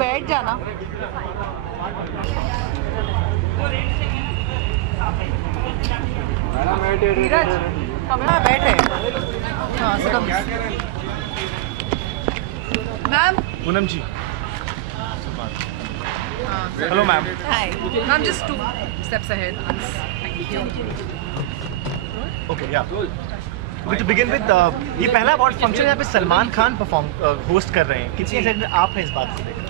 बैठ जाना। नीरज कमरा बैठे। Ma'am. Poonam ji. Hello ma'am. Hi ma'am, just 2 steps ahead. Thank you. Okay yeah to begin with ये पहला अवार्ड फंक्शन यहाँ पे सलमान खान होस्ट कर रहे हैं, कितनी एक्साइटेड आप हैं इस बात को लेकर?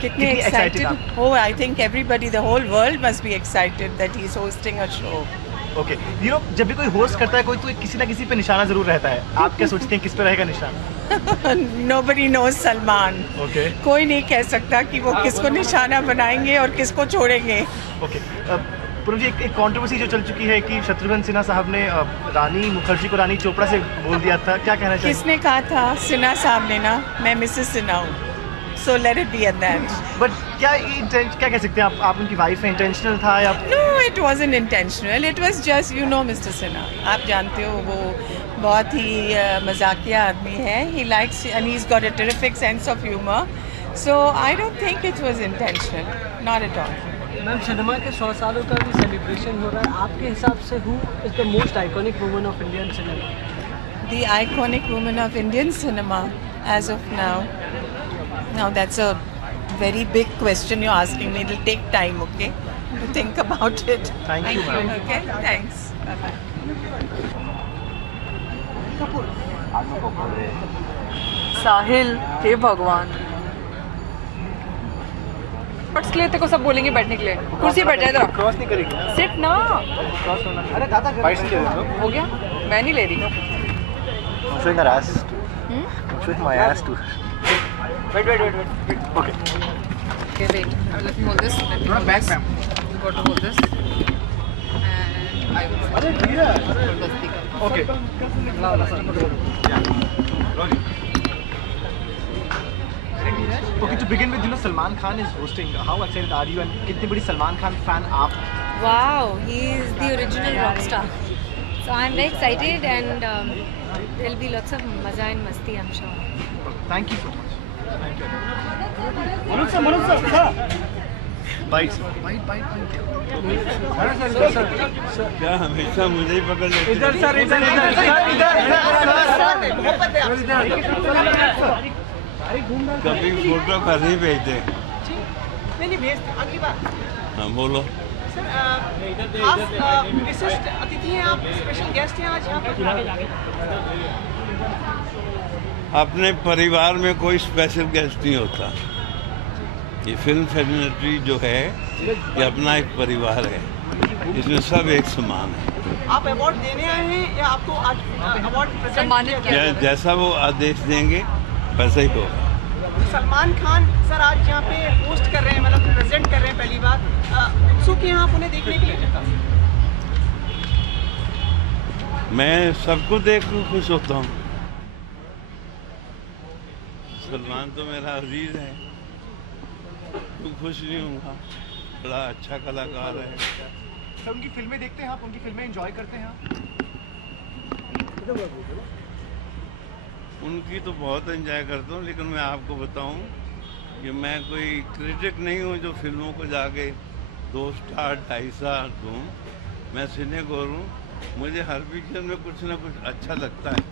कितने excited? Oh, I think everybody, the whole world must be excited that he's hosting a show. Okay you know, जब भी कोई होस्ट करता है कोई तो किसी ना किसी पे निशाना जरूर रहता है। आप क्या सोचते हैं किस पे रहेगा निशाना? Nobody knows Salman. ओके कोई नहीं कह सकता कि वो किसको निशाना बनाएंगे और किसको छोड़ेंगे। ओके पूनम जी, एक कंट्रोवर्सी जो चल चुकी है कि शत्रुघ्न सिन्हा साहब ने रानी मुखर्जी को रानी चोपड़ा से बोल दिया था, क्या कहना चाहिए? किसने कहा था? सिन्हा साहब ने ना। मैं मिसेस सिन्हा हूँ, so let it be at that. But क्या कह सकते हैं आप उनकी वाइफ हैं, इंटेंशनल था या? No, it wasn't intentional. It was just, you know, Mr. Sinha. आप जानते हो वो बहुत ही मजाकिया आदमी है. He likes and he's got a terrific sense of humor. So I don't think it was intentional. Not at all. Ma'am, cinema के 100 सालों का भी सेलिब्रेशन हो रहा है, आपके हिसाब से who is the most iconic woman of Indian cinema? The iconic woman of Indian cinema as of now. Now that's a very big question you're asking me. It'll take time, okay, to think about it. Thank you, ma'am. Okay, thanks. Bye-bye. साहिल, हे भगवान। के लिए तेरे को सब बोलेंगे बैठने के लिए। कुर्सी बैठ जाए, क्रॉस नहीं करेगी ना? सिट ना। क्रॉस होना। अरे दादा बाइट ले लो। हो गया, मैं नहीं ले रही। I'm showing her ass too. I'm showing my ass too. Wait. Okay. Okay, wait. Let me hold this. Back, ma'am. You got to hold this. And I will. hold the sticker. Okay. Okay, to begin with, you know, Salman Khan is hosting. How excited are you? And कितनी बड़ी Salman Khan fan आप? Wow, he is the original rock star. So I'm very excited, and there'll be lots of maza and masti, I'm sure. Thank you so much. Thank you. Manoj sir, Bite. क्या हमेशा मुझे ही पकड़ लेते? इधर sir, कभी photo कर नहीं भेजते। नहीं भेजते, अगली बार। हाँ बोलो। सर, आप विशिष्ट अतिथि हैं, आप स्पेशल गेस्ट हैं आज यहाँ पर। अपने परिवार में कोई स्पेशल गेस्ट नहीं होता। ये फिल्म फेडरेटरी जो है ये अपना एक परिवार है, इसमें सब एक समान है। आप अवार्ड देने आए हैं या आपको आज अवार्ड सम्मानित किया? जैसा वो आदेश देंगे वैसा ही होगा। सलमान खान सर आज यहाँ पे होस्ट कर रहे हैं, मतलब प्रेजेंट कर रहे हैं पहली बार। उत्सुक हैं आप उन्हें देखने के लिए? मैं सबको देख कर खुश होता हूँ। सलमान तो मेरा अजीज है, क्यों खुश नहीं होऊंगा? बड़ा अच्छा कलाकार है। सर उनकी फिल्में देखते हैं आप? उनकी फिल्में एंजॉय करते हैं आप? उनकी तो बहुत एंजॉय करता हूँ, लेकिन मैं आपको बताऊँ कि मैं कोई क्रिटिक नहीं हूँ जो फिल्मों को जाके 2 स्टार 2.5 स्टार दूँ। मैं सिनेगोर हूँ, मुझे हर पिक्चर में कुछ ना कुछ अच्छा लगता है।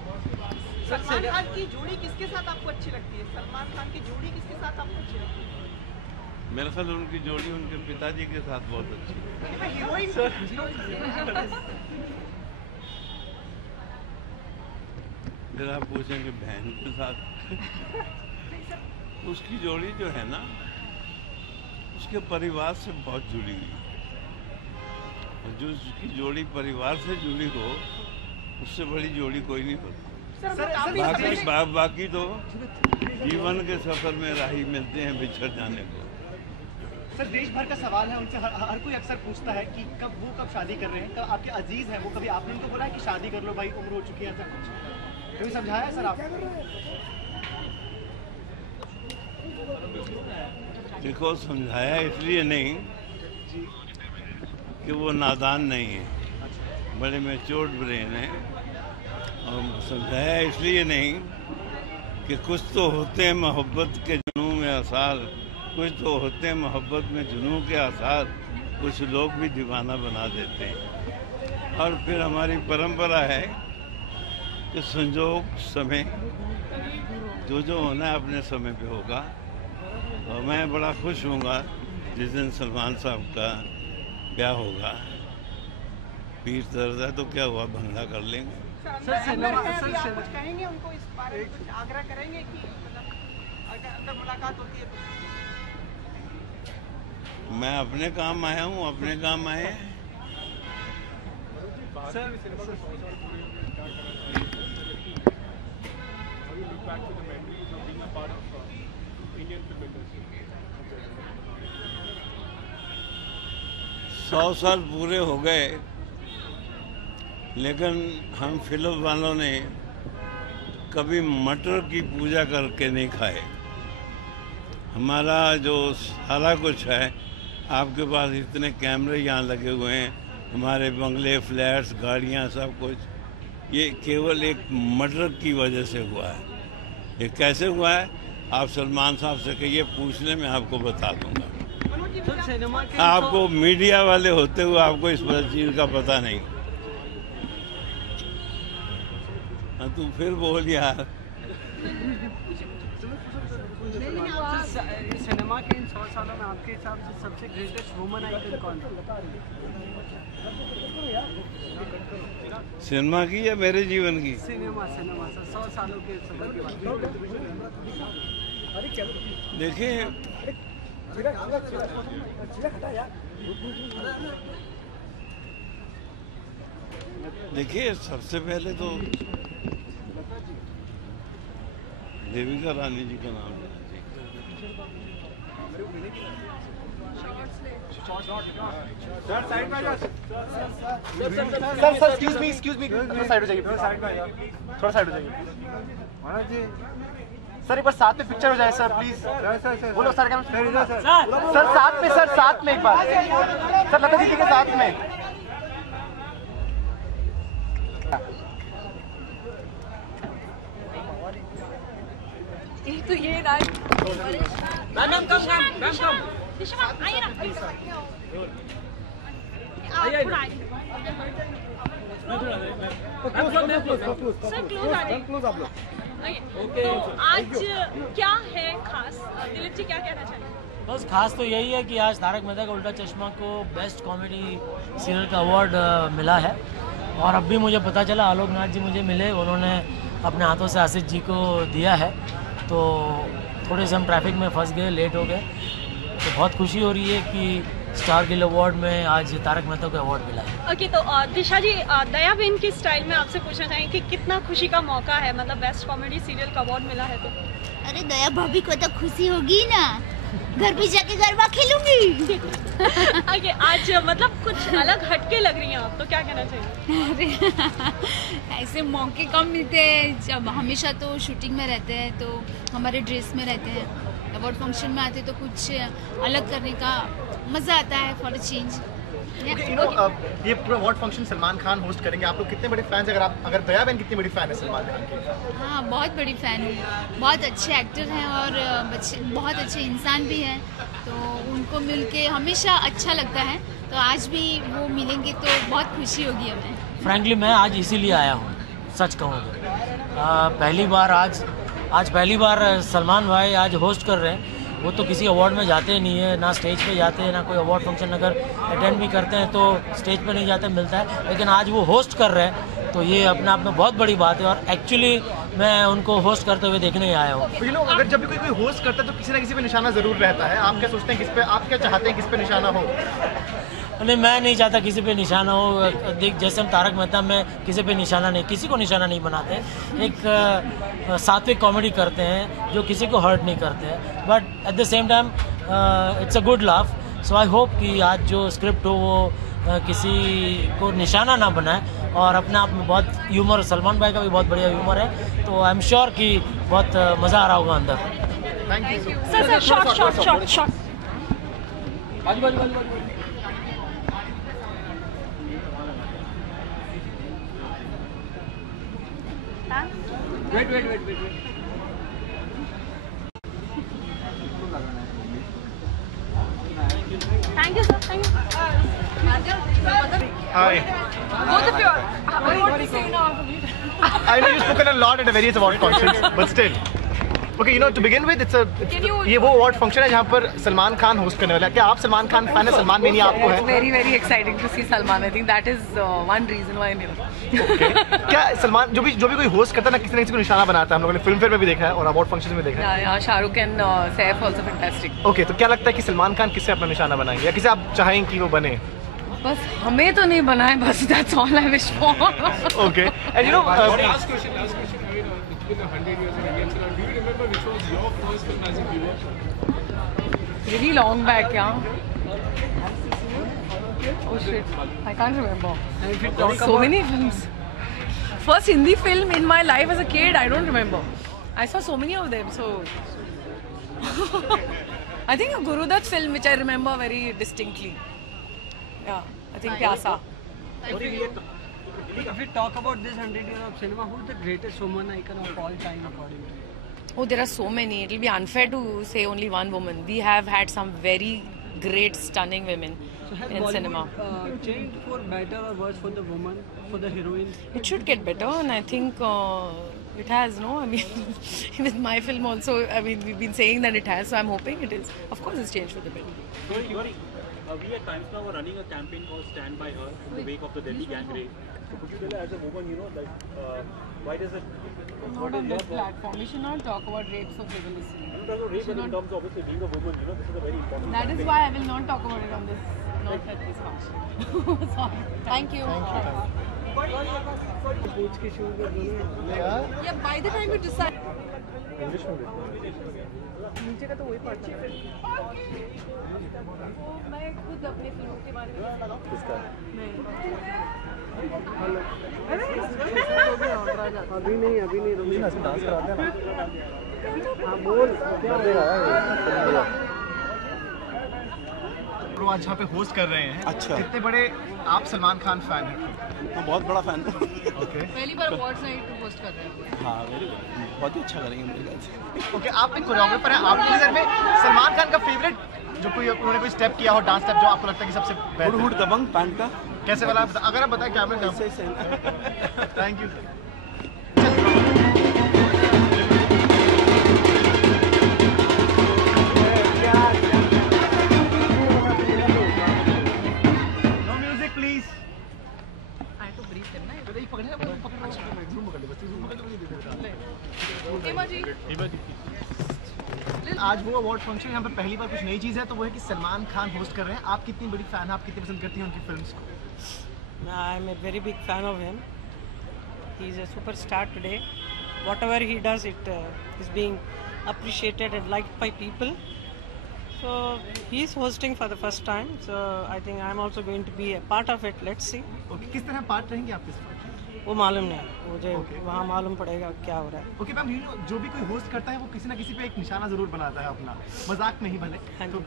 सलमान खान की जोड़ी किसके साथ आपको अच्छी लगती है? सलमान खान की जोड़ी किसके साथ आपको अच्छी लगती है? मेरे ख्याल उनकी जोड़ी उनके पिताजी के साथ बहुत अच्छी है। फिर आप पूछेंगे बहन के साथ उसकी जोड़ी जो है ना, उसके परिवार से बहुत जुड़ी हुई है। जो उसकी जोड़ी परिवार से जुड़ी हो, उससे बड़ी जोड़ी कोई नहीं होती। बाकी तो जीवन के सफर में राही मिलते हैं बिछड़ जाने को। सर देश भर का सवाल है, उनसे हर कोई अक्सर पूछता है कि कब शादी कर रहे हैं, कब आपके अजीज हैं वो, कभी आपने उनको बोला है कि शादी कर लो भाई, उम्र हो चुकी है, ऐसा कुछ कभी समझाया है सर आप? देखो, समझाया इसलिए नहीं कि वो नादान नहीं है, बड़े मैच्योर्ड ब्रेन है। और समझाया इसलिए नहीं कि कुछ तो होते हैं मोहब्बत के जुनून में आसार कुछ तो होते हैं मोहब्बत में जुनून के आसार, कुछ लोग भी दीवाना बना देते हैं। और फिर हमारी परंपरा है कि संजोग समय जो होना है अपने समय पे होगा। और मैं बड़ा खुश होऊंगा जिस दिन सलमान साहब का ब्याह होगा। पीर दर्द है तो क्या हुआ, भंगड़ा कर लेंगे। सर सिनेमा सर कुछ कहेंगे उनको इस बारे में, कुछ आग्रह करेंगे कि मतलब अगर मुलाकात होती है तो? मैं अपने काम आया हूँ, अपने काम आए हैं। सर 100 साल पूरे हो गए, लेकिन हम फिल्म वालों ने कभी मटर की पूजा करके नहीं खाए। हमारा जो सारा कुछ है, आपके पास इतने कैमरे यहाँ लगे हुए हैं, हमारे बंगले, फ्लैट्स, गाड़ियाँ, सब कुछ, ये केवल एक मटर की वजह से हुआ है। ये कैसे हुआ है आप सलमान साहब से कहिए, पूछने में आपको बता दूंगा। आपको मीडिया वाले होते हुए आपको इस चीज़ का पता नहीं। हाँ, तू फिर बोल यार। सिनेमा के इन 100 सालों में आपके हिसाब से सबसे ग्रेटेस्ट वुमन आइकन कौन है? सिनेमा की या मेरे जीवन की? सिनेमा सर 100 सालों के सफर के बाद। देखिए सबसे पहले तो देविका रानी जी का नाम लेना सर एक्सक्यूज मी थोड़ा साइड हो जाइए, थोड़ा साइड हो जाइए सर। एक बार साथ में पिक्चर हो जाए सर, प्लीज। बोलो सर, सर साथ में, सर साथ में एक बार, सर लता दीदी के साथ में। तो ये ना मैम कम आइए ना प्लीज। सर क्लोज आ जाइए। तो आज क्या है खास, दिलीप जी क्या कहना चाहिए? बस खास तो यही है कि आज तारक मेहता का उल्टा चश्मा को बेस्ट कॉमेडी सीरियल का अवार्ड मिला है। और अब भी मुझे पता चला आलोक नाथ जी मुझे मिले, उन्होंने अपने हाथों से आशीष जी को दिया है। तो थोड़े से हम ट्रैफिक में फंस गए, लेट हो गए, तो बहुत खुशी हो रही है कि स्टार गिल अवार्ड में आज तारक मेहता को अवार्ड मिला है। ओके, तो दिशा जी, दया बेन की स्टाइल में आपसे पूछना चाहेंगे कि कितना खुशी का मौका है, मतलब बेस्ट कॉमेडी सीरियल का अवार्ड मिला है तो? अरे दया भाभी को तो खुशी होगी ना, घर पे जाके गरबा खेलूंगी। ओके, आज मतलब कुछ अलग हटके लग रही हैं आप, तो क्या कहना चाहिए? अरे ऐसे मौके कम मिलते हैं, जब हमेशा तो शूटिंग में रहते हैं तो हमारे ड्रेस में रहते हैं, अवार्ड फंक्शन में आते तो कुछ अलग करने का मज़ा आता है, फॉर अ चेंज। ये पूरा award function Salman Khan host करेंगे। आप लोग कितने बड़े फैंस, अगर दया बहन कितनी बड़ी फैन है सलमान खान की? हाँ, बहुत बड़ी फ़ैन हूँ। बहुत अच्छे एक्टर हैं और बहुत अच्छे इंसान भी हैं, तो उनको मिलके हमेशा अच्छा लगता है। तो आज भी वो मिलेंगे तो बहुत खुशी होगी हमें। फ्रैंकली मैं आज इसीलिए आया हूँ, सच कहूँ तो पहली बार सलमान भाई आज होस्ट कर रहे हैं। वो तो किसी अवार्ड में जाते ही नहीं है, ना स्टेज पे जाते हैं, ना कोई अवार्ड फंक्शन अगर अटेंड भी करते हैं तो स्टेज पे नहीं जाते, मिलता है। लेकिन आज वो होस्ट कर रहे हैं, तो ये अपने आप में बहुत बड़ी बात है। और एक्चुअली मैं उनको होस्ट करते हुए देखने ही आया हूँ। ये लोग अगर जब भी कोई होस्ट करता है तो किसी ना किसी पे निशाना जरूर रहता है। आप क्या सोचते हैं, किस पे, आप क्या चाहते हैं, किस पे निशाना हो? नहीं, मैं नहीं चाहता किसी पे निशाना हो। देख, जैसे हम तारक मेहता में किसी पे निशाना नहीं, किसी को निशाना नहीं बनाते, एक सात्विक कॉमेडी करते हैं जो किसी को हर्ट नहीं करते हैं, but at the same time it's a good laugh. So I hope कि आज जो स्क्रिप्ट हो वो किसी को निशाना ना बनाए, और अपने आप में बहुत ह्यूमर, सलमान भाई का भी बहुत बढ़िया ह्यूमर है, तो आई एम श्योर कि बहुत मज़ा आ रहा होगा अंदर। Thank you sir short wait Hi. Both of you. What do you want to say now? I know you've spoken a lot at various award functions, but still. Okay, you know, to begin with, ये वो award function है जहाँ पर Salman Khan host करने वाला है. क्या आप सलमान खान फैन है? सलमान मेनी आपको है? Very very exciting to see Salman. I think that is one reason why I'm here. Okay. क्या सलमान जो भी कोई होस्ट करता है ना, किसी न किसी को निशाना बनाता है. हम लोगों ने फिल्म फेयर में भी देखा है और अवार्ड फंक्शन में देखा है. Yeah, Shah Rukh and Saif also fantastic. Okay, तो क्या लगता है कि सलमान खान किससे अपना निशाना बनाएंगे या किसे आप चाहेंगे कि वो बने? बस हमें तो नहीं बनाए, बस that's all I wish for. Okay, and you know. Last question. I mean, it's been 100 years in Indian cinema. Do you remember which was your first film as a viewer? Really long back, yeah. Oh shit, I can't remember. So many films. First Hindi film in my life as a kid, I don't remember. I saw so many of them, so. I think a Gurudutt film which I remember very distinctly. Yeah, I think Pyasa. If we talk about this 100 years of cinema, who is the greatest woman icon of all time according to you? Oh, there are so many. It will be unfair to say only one woman. We have had some very great, stunning women in cinema. Changed for better or worse for the woman, for the heroine? It should get better, and I think it has. No, I mean, with my film also. I mean, we've been saying that it has, so I'm hoping it is. Of course, it's changed for the better. We at Times Now are running a campaign called Stand By Her in the wake of the Delhi gang rape. So could you tell us as a woman, you know, like, why does it... Not on this platform. We should not talk about rapes of frivolity. I'm not talking about rape, but in terms of obviously being a woman, you know, this is a very important That is why I will not talk about it on this, not at this function. Sorry. Thank you. Yeah, by the time you decide... नीचे का तो वही पढ़ता है। मैं खुद अपने फिल्मों के बारे में किसका? नहीं। अभी नहीं रुकिए ना, डांस कराते हैं ना। हाँ बोल क्या हो आज यहाँ पे होस्ट कर रहे हैं. अच्छा. कितने बड़े आप सलमान खान फैन हैं? मैं बहुत बड़ा फैन हूँ. ओके. पहली बार अवार्ड्स नाइट होस्ट कर रहे हैं. हाँ वेरी गुड. बहुत ही अच्छा करेंगे मेरे ख्याल से. ओके, आप एक कोरियोग्राफर हैं. आपके नज़र में सलमान खान का फेवरेट जो उन्होंने कोई स्टेप किया हो, डांस स्टेप, जो आपको लगता है कि सबसे बेहतर? हुड दबंग पैंट का. कैसे वाला? अगर आप बताएं कैमरे से. Thank you. आज वो अवार्ड फंक्शन, यहाँ पर पहली बार कुछ नई चीज़ है, तो वो है कि सलमान खान होस्ट कर रहे हैं. आप कितनी बड़ी फैन हैं? आप कितनी पसंद करती हैं उनकी फिल्म्स को? I am a very big fan of him. He is a superstar today. Whatever he does, it is being appreciated and liked by people. So he is hosting for the first time. So I think I am also going to be a part of it. Let's see. Okay, किस तरह part रहेंगे आप इसमें? वो मालूम नहीं, मुझे वहाँ मालूम पड़ेगा क्या हो रहा है. ओके मैम, जो भी कोई होस्ट करता है वो किसी ना किसी पे एक निशाना जरूर बनाता है अपना, मजाक नहीं भले. तो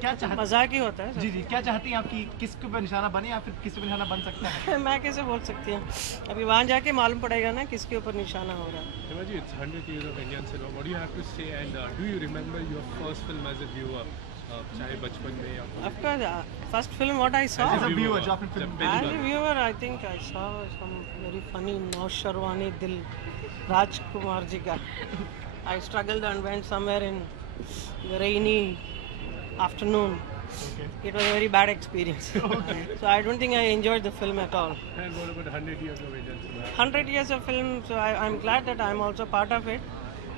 क्या चाहते? मजाक ही होता है. जी, क्या चाहती हैं आप कि किसके पे निशाना बने या फिर किस पे निशाना बन सकता है? मैं कैसे बोल सकती हूँ, अभी वहाँ जाके मालूम पड़ेगा ना किसके ऊपर निशाना हो रहा है. Imagine it's 100 years of Indian cinema. What do you have to say, and do you remember your first film as a viewer? चाहे बचपन में या Of course, first film what I saw. As a viewer, जो आपने film As a viewer, I think I saw some very funny Nausharwani Dil, Rajkumar ji ka. I struggled and went somewhere in the rainy afternoon. Okay. It was a very bad experience. Okay. So I don't think I enjoyed the film at all. And what about 100 years of Indian cinema? 100 years of film, so I'm glad that I'm also part of it.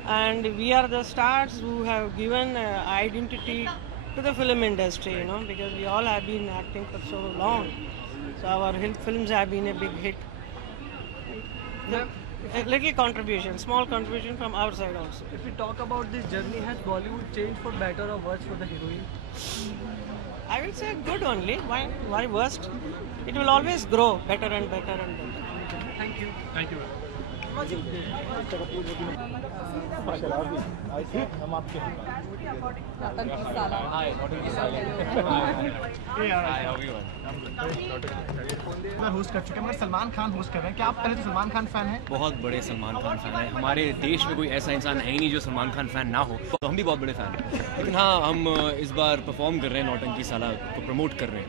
And we are the stars who have given identity to the film industry, you know, because we all have been acting for so long. So our films have been a big hit. A little contribution, small contribution from our side also. If we talk about this journey, has Bollywood changed for better or worse for the heroine? I will say good only. Why worst? It will always grow better and better and better. Thank you. Thank you. हम आपके host कर चुके हैं, मगर Salman Khan host कर रहे हैं। क्या आप पहले तो सलमान खान फैन हैं? बहुत बड़े सलमान खान फैन है। हमारे देश में कोई ऐसा इंसान है ही नहीं जो सलमान खान फैन ना हो, तो हम भी बहुत बड़े फैन हैं। लेकिन हाँ, हम इस बार परफॉर्म कर रहे हैं, नौटंकी साला को प्रमोट कर रहे हैं।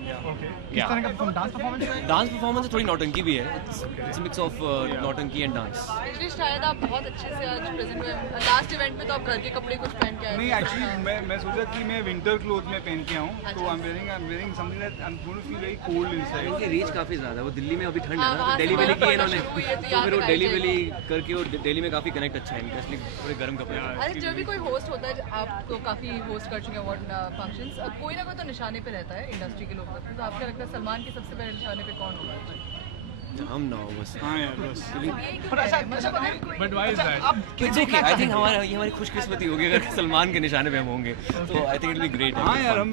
किस तरह का डांस परफॉर्मेंस है? डांस परफॉर्मेंस थोड़ी नौटंकी भी है, इट्स मिक्स ऑफ नौटंकी एंड डांस। एक्चुअली शायद आप बहुत अच्छे से आज प्रेजेंट हुए। लास्ट इवेंट में तो आप घर के कपड़े कुछ पहन के आए। नहीं, एक्चुअली मैं सोचा कि मैं विंटर क्लोथ में पहन के आऊँ, तो I am wearing something that I am going to feel very cold inside. उनकी रीच काफ़ी ज़्यादा है, वो दिल्ली में अभी ठंड है ना, दिल्ली वैली की है इन्होंने, तो फिर वो दिल्ली वैली करके वो दिल्ली में काफ़ी कनेक्ट अच्छा है इनका, इसलिए थोड़े गर्म कपड़े। अरे जब भी कोई होस्ट होता है, आप तो काफ़ी होस्ट कर चुके हैं अवार्ड फंक्शंस, कोई ना कोई तो निशाने पे रहता है इंडस्ट्री के लोग। तो आपको लगता है सलमान के सबसे पहले निशाने पे कौन होगा? हम ना हो बस। हाँ यार बस। But why is that? It's okay. I think ये हमारी खुशकिस्मती होगी अगर सलमान के निशाने पे हम होंगे, तो I think it will be great. हाँ यार, हम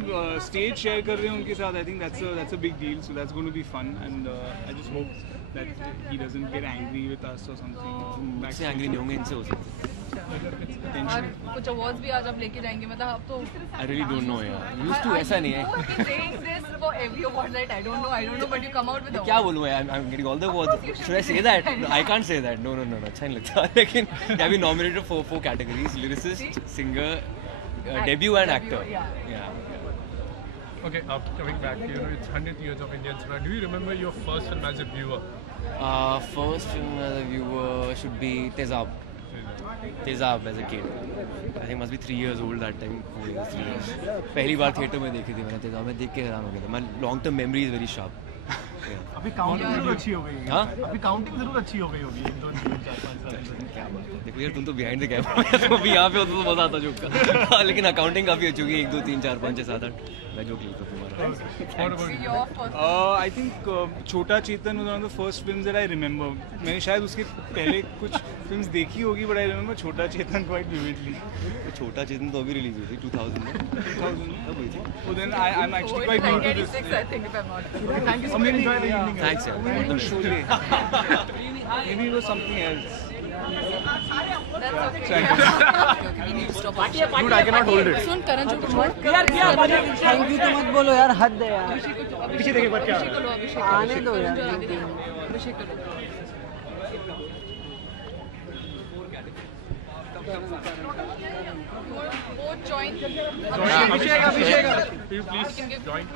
स्टेज शेयर कर रहे हैं उनके साथ। I think that's a big deal. So that's going to be fun, and I just hope that he doesn't get angry with us or something. मुझसे angry नहीं होंगे, इनसे हो सकते हैं। और कुछ अवार्ड्स भी आज आप लेके जाएंगे, मतलब आप तो I really don't know यार, used to ऐसा नहीं है। For every award night, I don't know, but you come out with क्या बोलूँ मैं, I'm getting all the awards. Should I say that? No, I can't say that. No, अच्छा नहीं लगता। लेकिन I've been nominated for 4 categories: lyricist, singer, debut, and actor. Yeah. Okay, coming back, it's 100 years of Indian cinema. Do you remember your first film as a viewer? First film as a viewer should be Tezab as a kid. I think must be 3 years old that time. 4 years, 3 years. पहली बार theatre में देखी थी मैंने तेजाब, में देख के हैरान हो गया था। My long-term memory is very sharp. अभी काउंटिंग जरूर अच्छी हो गई है। हाँ? अभी काउंटिंग जरूर अच्छी हो गई होगी 1 2 3 4 5 साल। क्या बात है, देखो यार तुम तो बिहाइंड द कैमरा, तो अभी यहाँ पे होता तो मजा आता जोक का। लेकिन अकाउंटिंग काफी अच्छी होगी, 1 2 3 4 5 6 7 8 मैं जोक लेता हूँ तुम्हारा। I think छोटा चेतन was one of the first films that I remember. मैंने शायद उसके पहले कुछ फिल्म्स देखी होगी, but I remember छोटा चेतन quite vividly. छोटा चेतन तो अभी रिलीज हुई थी 2000 में। 2000 में कब हुई थी? Oh, then I'm actually quite new to this. 1986, I think, if I'm not wrong. Thank you so much. Enjoy the evening. Thanks यार। Maybe it was something else. That's okay. Dude, I cannot hold it. सुन करण जो कुछ यार thank you तो मत बोलो यार, हद है यार। पीछे देखिए बट क्या आने दो यार। अभिषेक करो। वो join Abhishek Will you please join?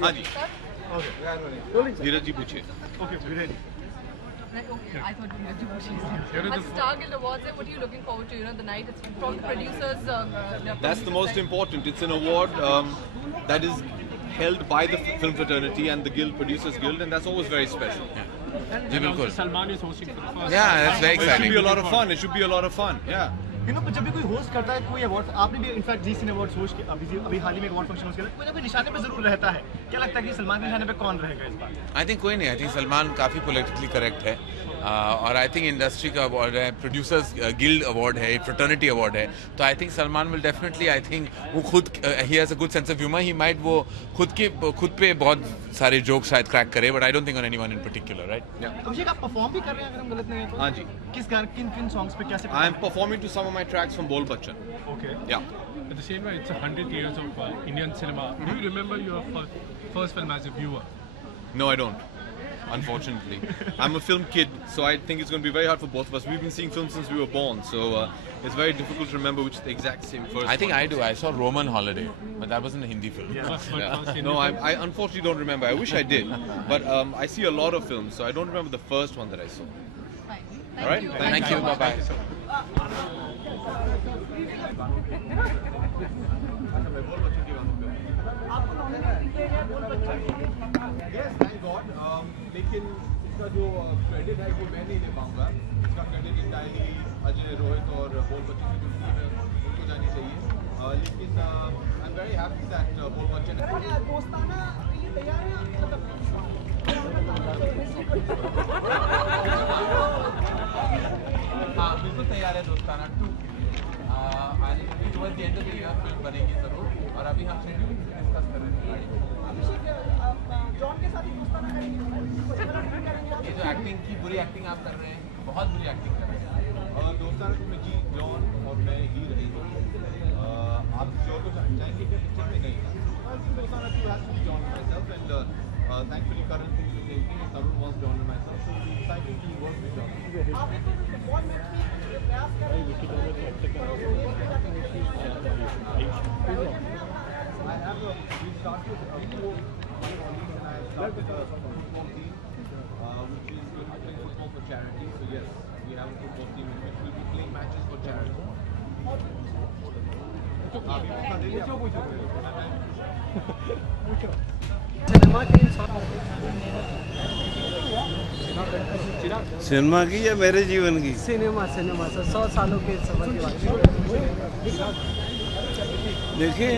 हाँ जी, धीरज जी पूछिए। Okay Dheeraj. Okay, I thought you were But Star Guild Awards, what are you looking forward to? The night, it's from the producers. That's the most important. It's an award that is held by the film fraternity and the guild, Producers Guild, and that's always very special. And also Salman is hosting for the first Yeah, time. that's very exciting. It should be a lot of fun. It should be a lot of fun. Yeah. जब भी कोई host करता है कोई award, आपने भी in fact जी सिने awards host किया, अभी हाल ही में एक अवार्ड फंक्शन होस्ट किया, कोई ना कोई निशाने पे जरूर रहता है। क्या लगता है कि सलमान के निशाने पे कौन रहेगा इस बार? आई थिंक कोई नहीं। आई थिंक सलमान काफ़ी पॉलिटिकली करेक्ट है, और आई थिंक इंडस्ट्री का अवार्ड है, प्रोड्यूसर्स गिल्ड अवार्ड है, फ्रेटर्निटी अवार्ड है, तो I think Salman will definitely, I think वो खुद ही has a good sense of humour, he might वो खुद पे बहुत सारे जोक शायद क्रैक करे, but I don't think on anyone in particular, right? Abhishek आप परफॉर्म भी कर रहे हैं अगर हम गलत नहीं हैं? हाँ जी। किस गाने, किन सॉन्ग्स पे कैसे? I am performing to some of my tracks from Bol Bachchan. Okay. Yeah. At the same way, it's 100 years of Indian cinema. Do you remember your first film as a viewer? No, I don't. Unfortunately, I'm a film kid, so I think it's going to be very hard for both of us. We've been seeing films since we were born, so it's very difficult to remember which the exact same first. I think I do. I saw Roman Holiday, but that wasn't a Hindi film. Yeah. No, I unfortunately don't remember. I wish I did, but I see a lot of films, so I don't remember the first one that I saw. All right. Thank you. Bye bye. Yes, thank God. लेकिन इसका जो credit है वो मैं नहीं ले पाऊंगा। इसका क्रेडिट इंटायरली अजय, रोहित और बोल बच्चन की जो टीम है उनको जानी चाहिए। लेकिन I am very happy that बोल बच्चन दोस्ताना ये तैयार है हाँ बिल्कुल तैयार है दोस्ताना 2। Towards the end of the year film बनेगी जरूर, और अभी हम शेड्यूल डिस्कस कर रहे हैं। जॉन के साथ ही दोस्ताना करेंगे। ये जो एक्टिंग की बुरी एक्टिंग आप कर रहे हैं, बहुत बुरी एक्टिंग कर रहे हैं। और दोस्ताना में जी जॉन और मैं ही रही हूँ। आप किसी और को चाहेंगे कि पिक्चर में नहीं था। दोस्ताना की बात की John myself and thankfully Karan thinks the same thing. Tarun wants John and myself, so we decided to work with John. आप एक फुटबॉल मैच में ये प्रयास कर रहे हैं। I have a, we started a football and I started a football team which is going to play football for charity. So yes, we have a football team which will be playing matches for charity. Cinema की या मेरे जीवन की? Cinema sir 100 सालों के सफर की बात। देखिए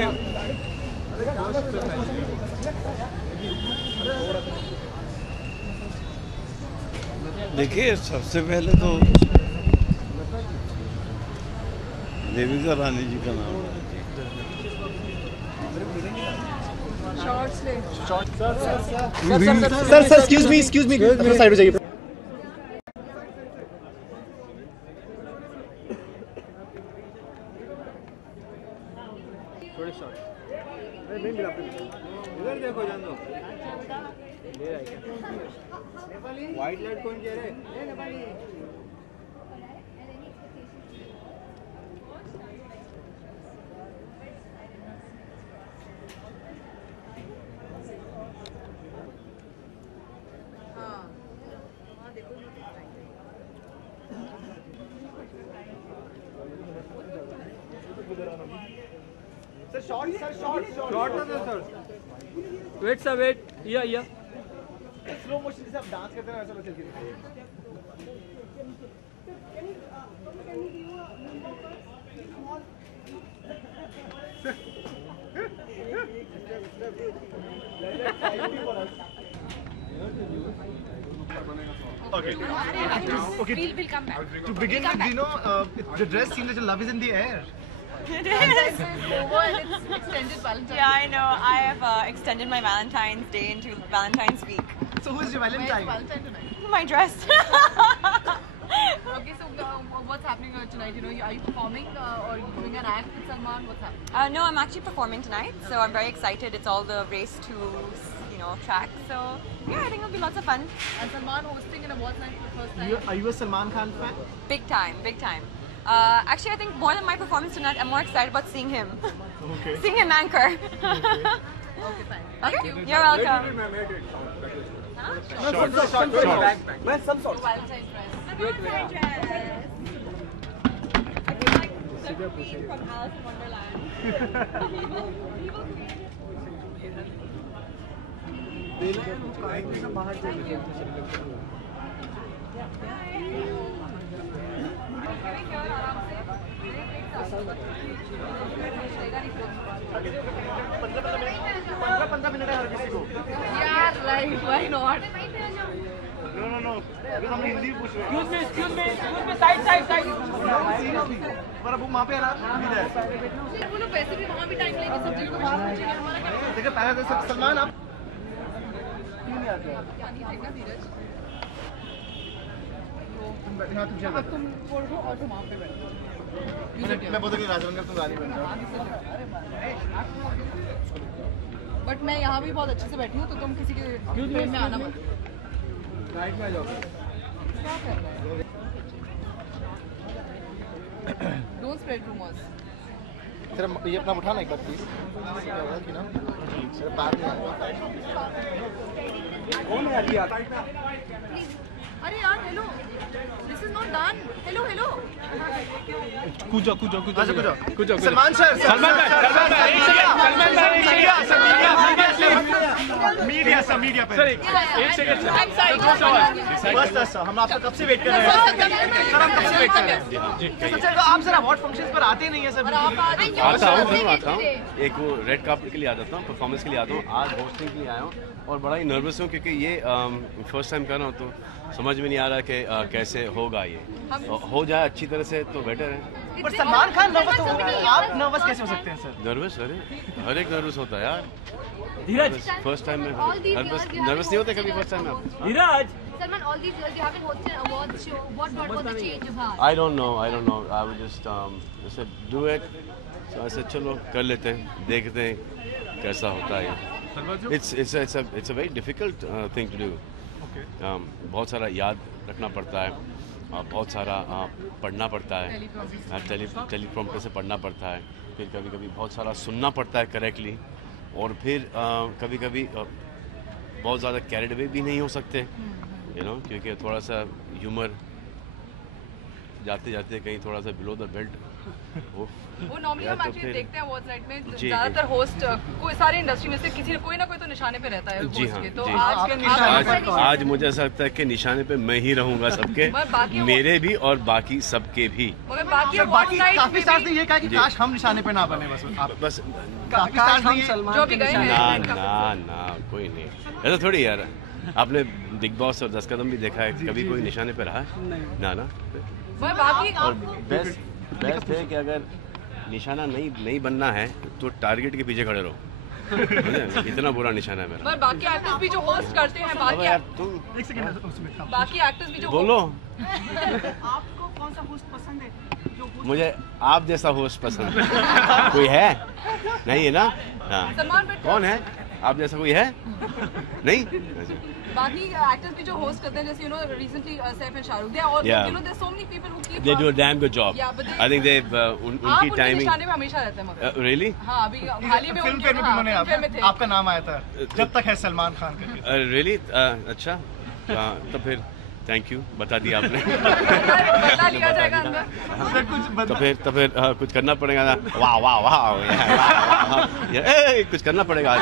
देखिए सबसे पहले तो देविका रानी जी का नाम है। सर एक्सक्यूज मी साइड हो जाइए। थोड़े शॉट नहीं मिला इधर देखो जान दो व्हाइट लाइट कौन कह रहे Nepali shot sir wait sir wait या स्लो मोशन जैसे आप डांस करते हैं वैसा चल के दिखाइए। Okay. We'll come back. To begin with, you know, the dress seems like love is in the air. It is. It's over and it's extended Valentine's. Yeah, I know. I have extended my Valentine's Day into Valentine's week. So who is your Valentine? Where's Valentine tonight? My dress. Okay, so what's happening tonight? You know, are you performing or doing an act with Salman? What's happening? No, I'm actually performing tonight, so I'm very excited. It's all the race to, track. So yeah, I think it'll be lots of fun. And Salman hosting an awards night for the first time. Are you a Salman Khan fan? Big time, big time. Actually, I think more than my performance tonight, I'm more excited about seeing him. Okay. Seeing him anchor. Okay, fine. Thank you. You're welcome. Short. Where's some sort? Valentine's dress. Valentine's dress. I feel like the queen from Alice in Wonderland. Evil queen. पंद्रह minute है हर किसी को। Yeah, like why not? No. हम हिंदी पूछ रहे हैं। Excuse me, side. पर अब वहाँ पे है ना इधर। वो लोग वैसे भी वहाँ भी टाइम लेंगे सब चीज़ों को बाहर पूछेंगे हमारा क्या? देखिए पहले तो सलमान आप क्यों नहीं आते? क्या नहीं देखना धीरज? अब तुम छोड़ दो और तुम वहाँ पे बैठो। मैं बोलता कि राजवंकर तुम गाली बन जाओ। बट मैं यहाँ भी बहुत अच्छे से बैठी हूँ तो तुम किसी के फ्रेम में आना मत। राइट में जाओ। क्या कर रहे हो? Don't spread rumors. तेरा ये अपना उठाना एक बार प्लीज। कि ना मेरे बात नहीं कौन है अभी यार? अरे यार hello this is not done hello कूदो सलमान सर मीडिया पे सर एक सेकंड बस हम आपसे कब से वेट कर रहे हैं सर हम कब से वेट कर रहे हैं सर आप सर अवार्ड फंक्शंस पर आते नहीं है सर आता हूँ एक वो रेड कार्पेट के लिए आ जाता हूँ परफॉर्मेंस के लिए आता हूँ आज होस्टिंग के लिए आया हूँ और बड़ा ही नर्वस हूँ क्योंकि ये फर्स्ट टाइम कर रहा हूँ तो समझ में नहीं आ रहा कि कैसे होगा ये हो जाए अच्छी तरह से तो बेटर है पर सलमान खान नर्वस हो आप नर्वस कैसे हो सकते हैं सर नर्वस अरे हर एक नर्वस होता है यार फर्स्ट टाइम में नर्वस नहीं होते कभी फर्स्ट टाइम में? धीरज Salman, all these years you haven't hosted an awards show. What was the change of heart? I don't know. I would just I said do it. So I said चलो कर लेते हैं, देखते हैं कैसा होता है. It's a very difficult thing to do. Okay. बहुत सारा याद रखना पड़ता है, बहुत सारा पढ़ना पड़ता है, टेलीप्रॉम्प्टर से पढ़ना पड़ता है, फिर कभी कभी बहुत सारा सुनना पड़ता है करेक्टली, और फिर कभी कभी बहुत ज़्यादा कैरिड अवे भी नहीं हो सकते, क्योंकि थोड़ा सा ह्यूमर जाते जाते कहीं थोड़ा सा बिलो द बेल्ट वो नॉर्मली हम एक्चुअली देखते हैं अवार्ड नाइट में ज्यादातर होस्ट कोई सारे इंडस्ट्री में से किसी कोई ना कोई तो निशाने पे रहता है जी होस्ट हाँ, के. तो आज मुझे ऐसा लगता है कि निशाने पे मैं ही रहूंगा सबके, मेरे भी और बाकी सबके भी. बाकी काफी साथ ने ये कहा कि काश हम निशाने पे ना बने, बस ना कोई नहीं, ऐसा थोड़ी यार. आपने बिग बॉस और 10 कदम भी देखा है, कभी कोई निशाने पे रहा ना. और बेस्ट है कि अगर निशाना नहीं बनना है तो टारगेट के पीछे खड़े रहो. इतना बुरा निशाना है मेरा. बाकी एक्टर्स भी जो होस्ट करते हैं, बाकी एक्टर्स भी जो बोलो. आपको कौन सा होस्ट पसंद है? मुझे आप जैसा होस्ट पसंद है. कोई है? नहीं है ना? हाँ. कौन है? आप जैसा कोई है? नहीं. बाकी एक्टर्स भी जो होस्ट करते हैं, जैसे recently Saif and Shahrukh, they are all there's so many people who keep they do a damn good job. I think they उनकी टाइमिंग निशाने पे हमेशा रहते हैं मगर. Really? हाँ, अभी हाल ही में फिल्म फेयर में भी उन्होंने आपका नाम आया था, जब तक है सलमान खान का. Really? अच्छा. तो फिर थैंक यू, बता दिया आपने. बदला लिया जाएगा अंदर. तो फिर कुछ करना पड़ेगा ना. वाह वाह वाह, कुछ करना पड़ेगा आज.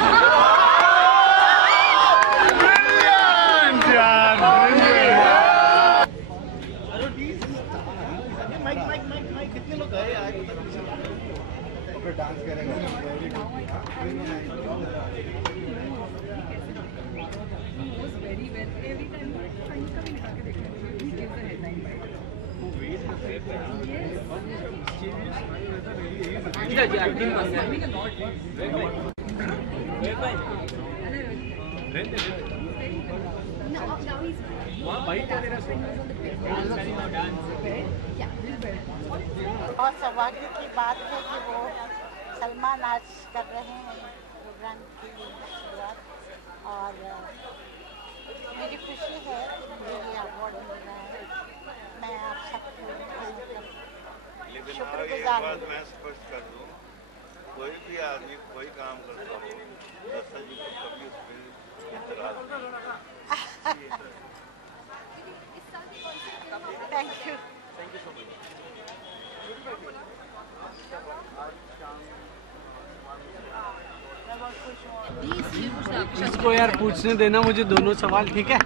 कितने लोग गए आज डांस करेगा. बहुत सौभाग्य की बात है कि वो सलमान आज कर रहे हैं प्रोग्राम की शुरुआत, और मुझे खुशी है कि मुझे ये अवार्ड मिल रहा है. मैं आप सबको शुक्रगुजार हूँ. मैं स्पष्ट कर दूँ, कोई भी आदमी कोई काम करता हो, दरअसल जी को कभी उसमें इतराज नहीं. Thank you. इसको यार पूछने देना मुझे दोनों सवाल, ठीक है?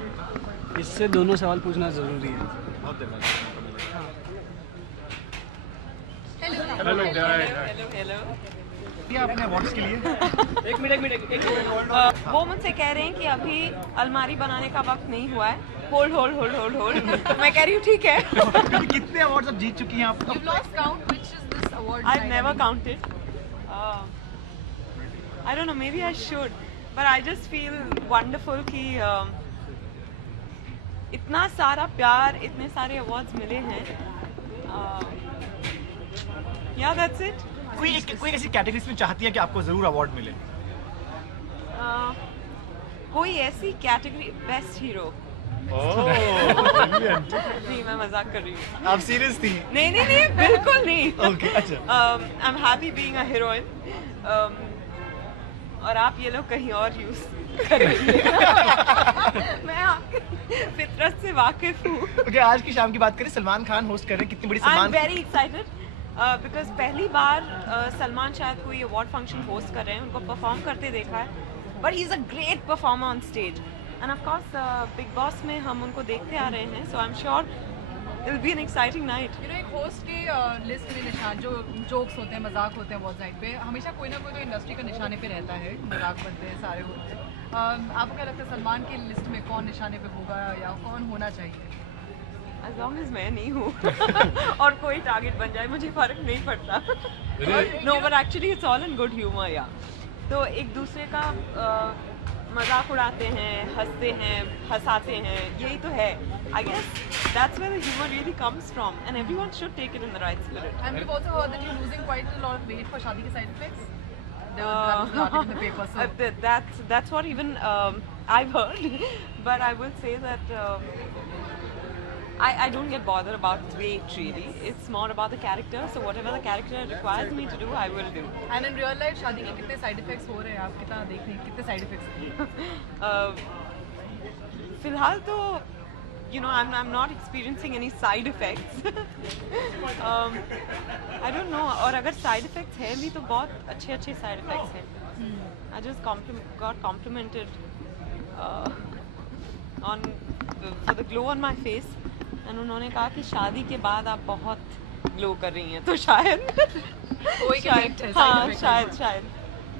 इससे दोनों सवाल पूछना जरूरी है. हेलो. आपने अवार्ड्स के लिए एक मिनट वो मुझसे कह रहे हैं कि अभी अलमारी बनाने का वक्त नहीं हुआ है. होल्ड मैं कह रही हूँ ठीक है. कितने अवार्ड्स आप जीत चुकी हैं आप? You've lost count. Which is this award? I've never counted. I don't know, maybe I should, but I just feel wonderful कि इतना सारा प्यार, इतने सारे अवार्ड्स मिले हैं. Yeah, that's it. कोई ऐसी कैटेगरीज में चाहती है कि आपको जरूर अवार्ड मिले? कोई ऐसी कैटेगरी, बेस्ट हीरो. नहीं, मैं मजाक कर रही हूँ. आप सीरियस थी? नहीं, बिल्कुल नहीं. Okay, अच्छा. I'm happy being a heroine. और आप ये लोग कहीं और यूज करेंगे. मैं आपकी फितरत से वाकिफ हूँ. Okay, आज की शाम की बात करें, सलमान खान होस्ट कर रहे हैं, कितनी बड़ी सम्मान. I'm very excited. बिकॉज पहली बार सलमान शायद कोई अवार्ड फंक्शन होस्ट कर रहे हैं, उनको परफॉर्म करते देखा है. But he is a great performer on stage, and of course Bigg Boss में हम उनको देखते आ रहे हैं. So I am sure it will be an exciting night. एक होस्ट के लिस्ट में निशान जो जोक्स होते हैं, मजाक होते हैं अवार्ड नाइट पे, हमेशा कोई ना कोई तो इंडस्ट्री के निशाने पे रहता है. मजाक बनते हैं, सारे होते हैं. आपको क्या लगता है सलमान की लिस्ट में कौन निशाने पे होगा या कौन होना चाहिए? As long as मैं नहीं हूँ और कोई टारगेट बन जाए, मुझे फर्क नहीं पड़ता. No, but actually it's all in good humor, yeah. तो एक दूसरे का मजाक उड़ाते हैं, हंसते हैं, हंसाते हैं, यही तो है. I guess that's where the humor really comes from, and everyone should take it in the right spirit. And we've also heard that you're losing quite a lot of weight for शादी के side effects. There was an article in the paper, so that's what even I've heard, but I will say that I don't get bothered about weight really. It's more about the character. So whatever the character requires me to do, I will do. And in real life, शादी के कितने side effects हो रहे हैं? आप कितना देख रहे हैं? कितने side effects? फिलहाल तो I'm not experiencing any side effects. I don't know. और अगर side effects हैं भी तो बहुत अच्छे side effects हैं. I just got complimented for the glow on my face. And उन्होंने कहा कि शादी के बाद आप बहुत ग्लो कर रही हैं, तो शायद हाँ शायद.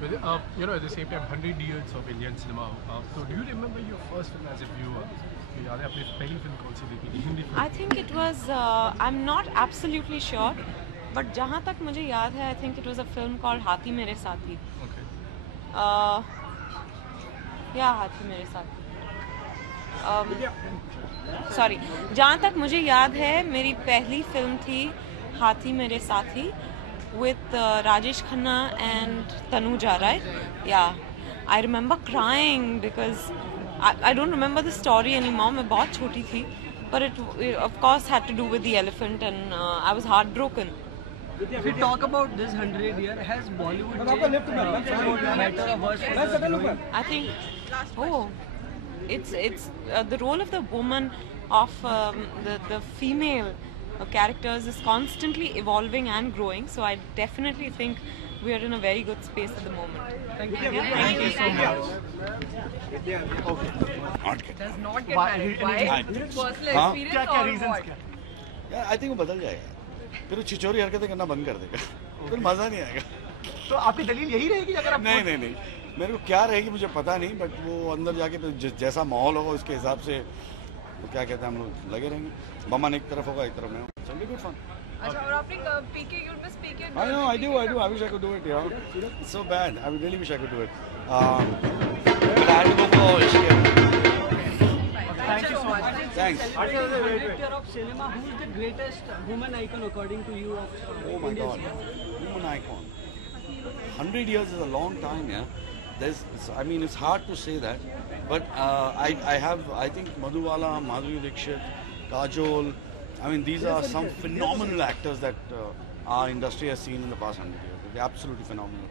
But, at the same time, 100 years of Indian cinema. So, do you remember your first film as a viewer? याद है आपने पहली फिल्म कौन सी देखी थी Hindi film? I think it was. I'm not absolutely sure, but जहाँ तक मुझे याद है, I think it was a film called हाथी मेरे साथी. Okay. हाथी मेरे साथी. सॉरी, जहाँ तक मुझे याद है मेरी पहली फिल्म थी हाथी मेरे साथी with Rajesh Khanna and Tanuja, right? Yeah. I remember crying because I don't remember the story anymore. मैं बहुत छोटी थी, but it of course had to do with the elephant, and I was heartbroken. If we talk about this 100 year, has Bollywood better or worse? I think, it's the role of the woman, of the female characters is constantly evolving and growing. So I definitely think we are in a very good space at the moment. Thank you. Thank you so much. Does not get married. Why? Personal experience or what? यार आई think वो बदल जाएगा, फिर वो छिछोरी हरकतें करना बंद कर देगा, फिर मज़ा नहीं आएगा. तो आपकी दलील यही रहेगी अगर आप नहीं मेरे को क्या रहेगी मुझे पता नहीं, बट वो अंदर जाके जैसा माहौल होगा उसके हिसाब से तो क्या कहते हैं हम लोग लगे रहेंगे. बमन एक तरफ होगा एक तरफ में. It's good fun. अच्छा, और आपने PK, you miss PK? I know, I do. I wish I could do it. Yeah, it's so bad. I really wish I could do it. But I had to go for Thank you so much. Thanks. Director of cinema, who is the greatest woman icon according to you? Oh my God, woman icon. 100 years is a long time. Yeah, it's hard to say that, but I think Madhubala, Madhuri Dixit, Kajol. These are some phenomenal actors that our industry has seen in the past 100 years. They're absolutely phenomenal.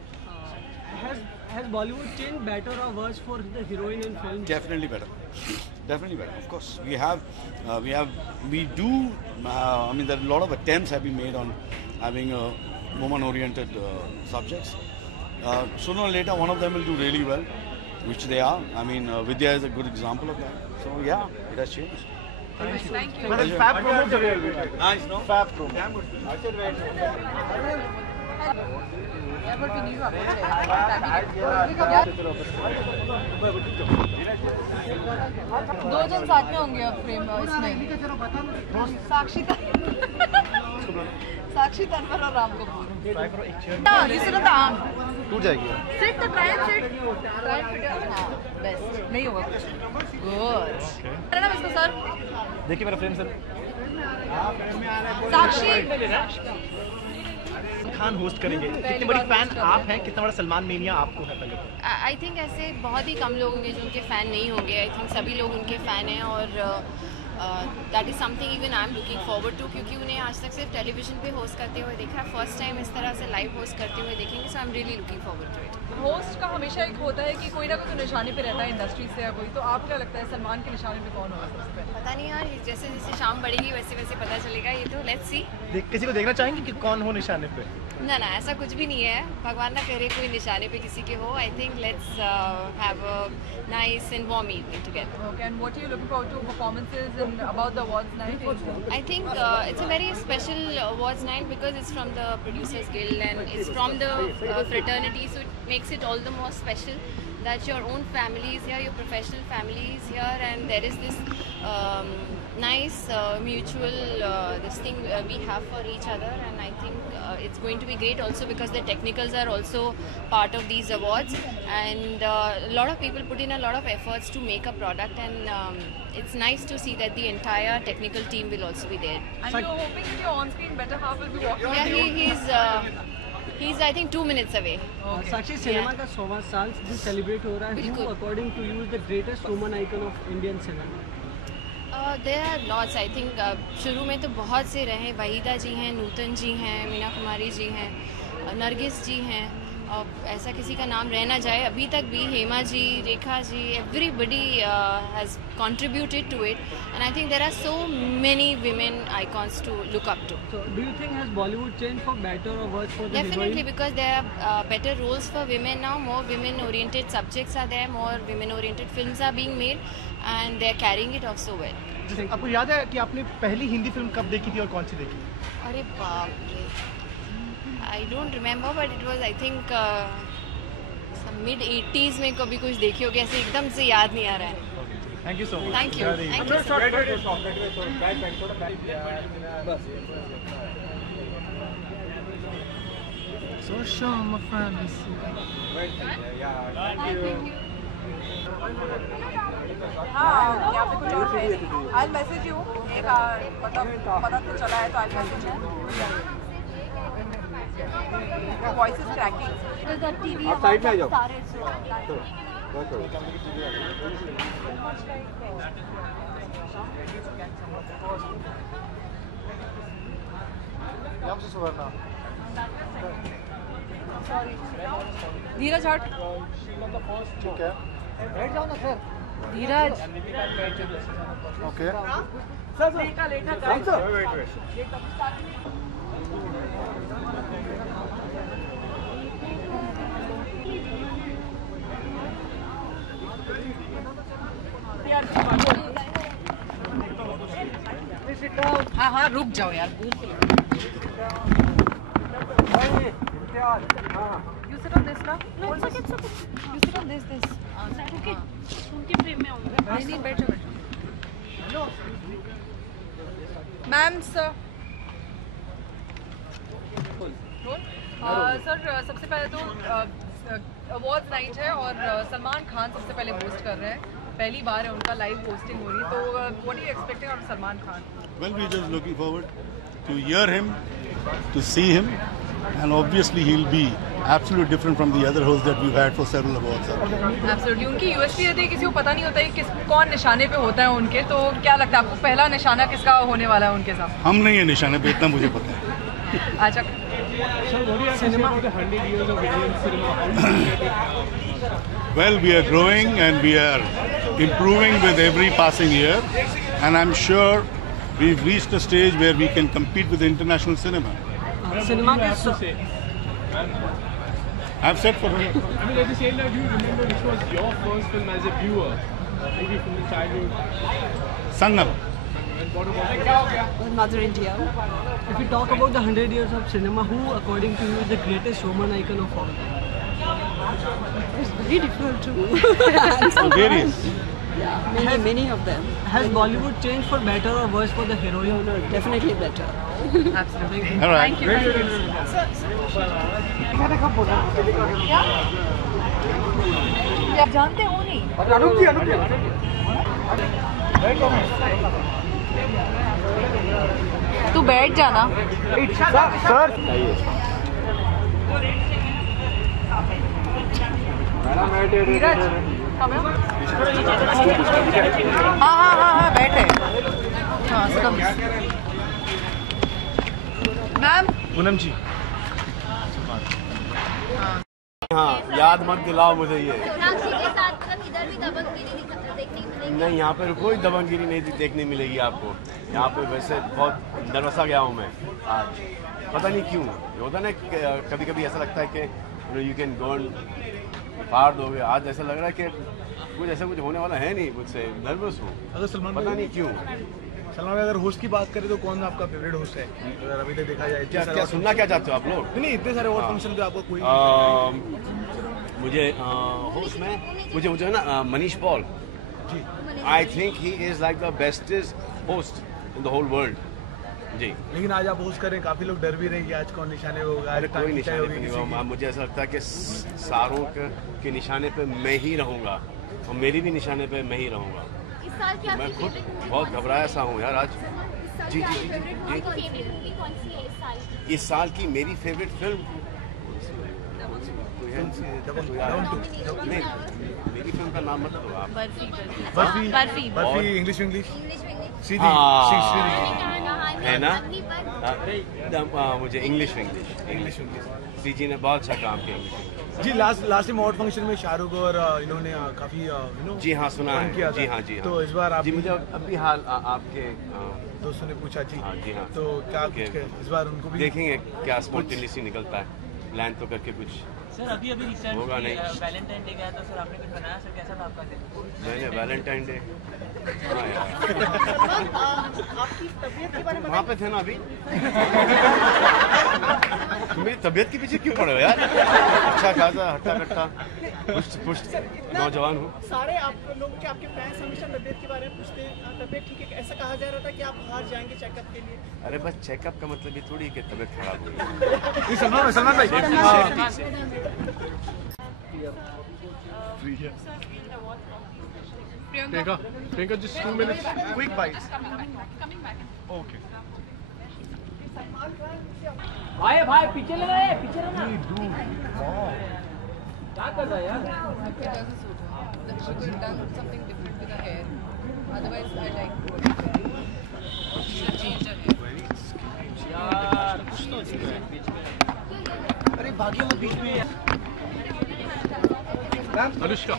Has Bollywood changed better or worse for the heroine in films? Definitely better. Definitely better. Of course, we do. There are a lot of attempts have been made on having woman-oriented subjects. Sooner or later, one of them will do really well, which they are. Vidya is a good example of that. So yeah, it has changed. Thank you. Well, Fab promo. Nice, no? Fab promo. दो जन साथ में होंगे अब frame इसमें. साक्षी तन्वर और राम कपूर. टूट जाएगी. Sit the try and sit. Try and fit. हाँ, best. नहीं होगा कुछ. Good. क्या नाम इसका सर? देखिए मेरा फ्रेम सर. साक्षी खान होस्ट करेंगे. कितनी बड़ी फैन आप हैं, कितना बड़ा सलमान मेनिया आपको है पहले? आई थिंक ऐसे बहुत ही कम लोग होंगे जो उनके फ़ैन नहीं होंगे. आई थिंक सभी लोग उनके फ़ैन हैं और that is something even I am looking forward to, क्योंकि उन्हें आज तक सिर्फ टेलीविजन पे होस्ट करते हुए देखा है. फर्स्ट टाइम इस तरह से लाइव होस्ट करते हुए देखेंगे. So I am really looking forward to it. Host का हमेशा एक होता है कि कोई ना कोई तो निशाने पे रहता है इंडस्ट्री से या कोई. तो आप क्या लगता है सलमान के निशाने पे कौन होगा सबसे पहले? पता नहीं यार, जैसे जैसे शाम बढ़ेगी वैसे वैसे पता चलेगा. ये तो लेट्स सी. किसी को देखना चाहेंगे कि कौन हो निशाने पे? ना ऐसा कुछ भी नहीं है. भगवान ना करे कोई निशाने पे किसी के हो. I think let's have a nice and warm evening together. Okay, and what are you looking forward to performances and about the awards night? I think it's a very special awards night because it's from the Producers Guild and it's from the fraternity, so it makes it all the more special. that your own family is here, your professional family is here, and there is this nice mutual this thing we have for each other, and I think it's going to be great also because the technicals are also part of these awards, and a lot of people put in a lot of efforts to make a product, and it's nice to see that the entire technical team will also be there. And you're hoping that your on-screen better half will be walking Yeah, with you? he's I think 2 minutes away. Sakshi cinema का 100वां साल जो celebrate हो रहा है, who according to you is the greatest woman icon of Indian cinema? There are lots. I think शुरू में तो बहुत से रहे, वहीदा जी हैं, नूतन जी हैं, मीना कुमारी जी हैं, नरगिस जी हैं, और ऐसा किसी का नाम रह ना जाए, अभी तक भी Hema ji, Rekha ji, everybody has contributed to it, and I think there are so many women icons to look up to. So do you think has Bollywood changed for better or worse for the Definitely, heroine? because there are better roles for women now, more women-oriented subjects are there, more women-oriented films are being made, and they are carrying it off so well. आपको याद है कि आपने पहली Hindi film कब देखी थी और कौन सी देखी? अरे बाप रे, I don't remember, but it was I think mid 80s में कभी कुछ देखी होगी, ऐसे एकदम से याद नहीं आ रहा है. Thank you so much. Thank you. Thank you so much. So show my friends. हाँ, यहाँ पे कुछ और है नहीं. I'll message you. एक मतलब पता तो चला है तो I'll message you. Your voice is cracking. आप साइड में आ जाओ. धीरज हट. ठीक है. बैठ जाओ ना सर. धीरज. ओके. लेटा लेटा. हाँ हाँ रुक जाओ यार. You sit on this now. No, it's okay, it's okay. You sit on this. Okay. उनके फ्रेम में आऊँगा. नहीं बैठो. Ma'am sir. सर सबसे पहले तो अवार्ड्स नाइट है और सलमान खान सबसे पहले होस्ट कर रहे हैं. पहली बार है उनका लाइव होस्टिंग हो रही, तो what are you expecting of Salman Khan? Well, we're just looking forward to hear him, to see him, and obviously he'll be absolutely different from the other hosts that we've had for several awards. Absolutely. उनकी USP रहती है, किसी को पता नहीं होता है कि कौन निशाने पे होता है उनके, तो क्या लगता है आपको पहला निशाना किसका होने वाला है उनके साथ? हम नहीं है निशाने पे, इतना मुझे पता है. अच्छा. Sir, what do you have to say about the 100 years of Indian cinema? How do you get it? Well, we are growing and we are improving with every passing year, and I'm sure we've reached a stage where we can compete with international cinema. Cinema I have to say. I've said for him. I mean, at the same time, do you remember which was your first film as a viewer? Maybe from the childhood. Sangam. And what about Mother India. If we talk about the 100 years of cinema, who according to you is the greatest woman icon of all time? It's very difficult to answer. Various. Yeah, many of them. Has Bollywood changed for better or worse for the heroine? No, definitely better. Absolutely. All right. Thank you. आप जानते हो नहीं? तू बैठ जाना. Sir. धीरज. हाँ बैठे. हाँ सब. मैम. पूनम जी. हाँ, याद मत दिलाओ मुझे ये. सोनाक्षी के साथ मतलब इधर भी दबंगगिरी देखने को मिलेगी? नहीं, यहाँ पर कोई दबंगगिरी नहीं देखने मिलेगी आपको. यहाँ पे वैसे बहुत नर्वसा गया हूँ मैं आज. पता नहीं क्यों. होता ना कभी कभी ऐसा लगता है कि यू कैन गो फाड़ दोगे. आज ऐसा लग रहा है कि कुछ होने वाला है नहीं. मुझसे नर्वस हूँ. अगर सलमान पता नहीं क्यों. सलमान अगर होस्ट की बात करें तो कौन आपका फेवरेट होस्ट है? अगर अभी तक देखा जाए. क्या सुनना क्या चाहते हो आप लोग? नहीं, इतने सारे अवार्ड फंक्शन पे आपको कोई मुझे होस्ट में मुझे ना Manish Paul ji, I think he is like the bestest host in the whole world ji. लेकिन आज आप होस्ट करें, काफी लोग डर भी रहे कि आज कौन निशाने होगा। अरे कोई निशाने पे नहीं होगा, मुझे ऐसा लगता है कि सारों के निशाने पे मैं ही रहूँगा और मेरी भी निशाने पे मैं ही रहूँगा। इस साल की मैं खुद बहुत घबराया सा हूँ यार आज। जी जी जी, इस साल की मेरी फेवरेट फिल्म मेरी फिल्म का नाम मत दो आप। बर्फी इंग्लिश है ना। मुझे इंग्लिश सीजी ने बहुत अच्छा काम किया जी। लास्ट टाइम अवार्ड फंक्शन में शाहरुख और इन्होंने काफी जी हाँ सुना है किया जी हाँ जी हाँ। तो इस बार आप जी मुझे अभी हाल आपके दोस्तों ने पूछा जी जी हाँ, तो क्या इस बार उनको भी देखेंगे क्या स्पॉन्टेनियसली निकलता है, प्लान तो करके कुछ सर अभी रिसेंट होगा नहीं। वैलेंटाइन डे गया तो सर आपने कुछ बनाया सर, कैसा था आपका दिन? मैंने वैलेंटाइन डे हाँ यार आपकी तबीयत के बारे में वहाँ पे थे ना अभी। मेरी तबीयत के पीछे क्यों पड़े हो यार? अच्छा खासा हट्टा कट्टा पुष्ट नौजवान हूँ। सारे आप लोगों के आपके फैंस हमेशा तबीयत के बारे में पूछते हैं, तबीयत ठीक है? ऐसा कहा जा रहा था कि आप बाहर जाएंगे चेकअप के लिए। अरे बस चेकअप का मतलब ये थोड़ी कि तबीयत खराब हो गई। सलमान भाई Priyanka, just 2 minutes, quick bites. Okay. भाई पीछे लगा है, पीछे लगा। क्या कर रहा है यार? She could have done something different with her hair. Otherwise, I like she should change her hair. अरे भाग्य में बीच में Anushka.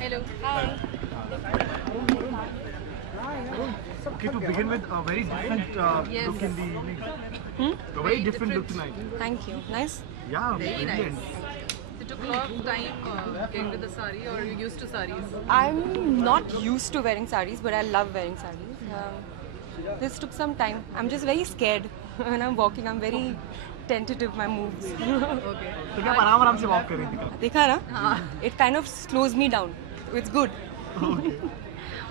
Hello. Hi. Okay, to begin with, a very different look in the evening. A very different look tonight. Thank you. Nice? Yeah, Very brilliant. nice. It took a lot of time getting to the sari, or you used to saris? I'm not used to wearing saris, but I love wearing saris. This took some time. I'm just very scared when I'm walking. I'm very tentative, my moves. Okay. तो क्या आराम से walk कर रही थी? देखा ना? It kind of slows me down. It's good.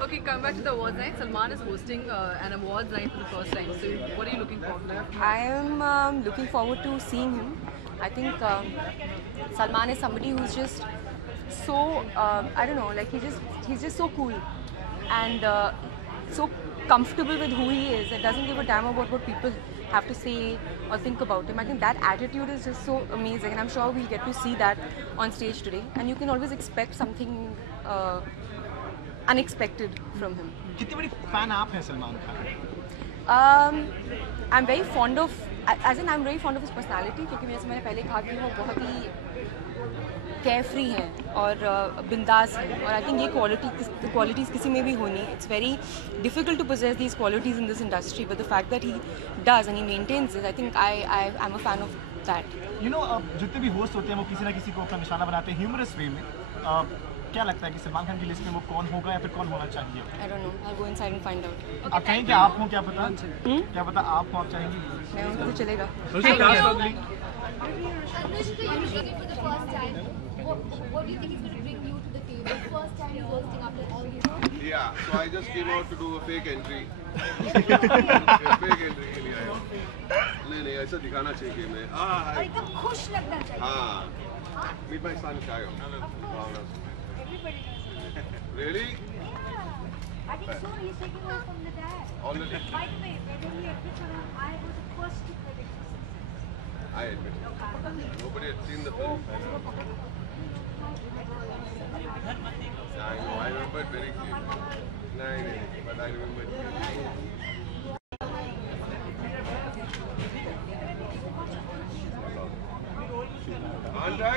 Okay, come back to the awards night. Salman is hosting an awards night for the first time. So, what are you looking forward to? I am looking forward to seeing him. I think Salman is somebody who's just so I don't know, like he's just so cool and so comfortable with who he is. It doesn't give a damn about what people have to say or think about him. I think that attitude is just so amazing, and I'm sure we'll get to see that on stage today. And you can always expect something unexpected from him. कितनी बड़ी fan आप हैं Salman Khan? I'm very fond of, as in I'm very fond of his personality, क्योंकि मैंने पहले कहा कि वो बहुत ही carefree हैं और बिंदास हैं, और I think ये qualities किसी में भी होनी. It's very difficult to possess these qualities in this industry, but the fact that he does and he maintains it, I think I'm a fan of that. You know, जितने भी host होते हैं वो किसी ना किसी को अपना निशाना बनाते हैं humorous way में. क्या लगता है कि सलमान खान की लिस्ट में वो कौन होगा या फिर कौन होना चाहिए? I don't know. I'll go inside and find out. आप चाहेंगे आप हो, क्या पता? क्या पता आप हो, आप चाहेंगी? मैं हूँ तो चलेगा. What do you think is going to bring you to the table? First time you're hosting after all these years? Yeah, so I just came out to do a fake entry. fake entry के लिए आया हूँ. नहीं ऐसा दिखाना चाहिए कि मैं और एकदम खुश लगना चाहिए. हाँ. Meet my son Shayo. Everybody knows. Really? I think so. He's taking over from the dad. Already. By the way, when we admit her, I was the first to predict this. I admit. Nobody had seen the film. I know. I remember it very clearly. No, but I remember it clearly. Aren't I?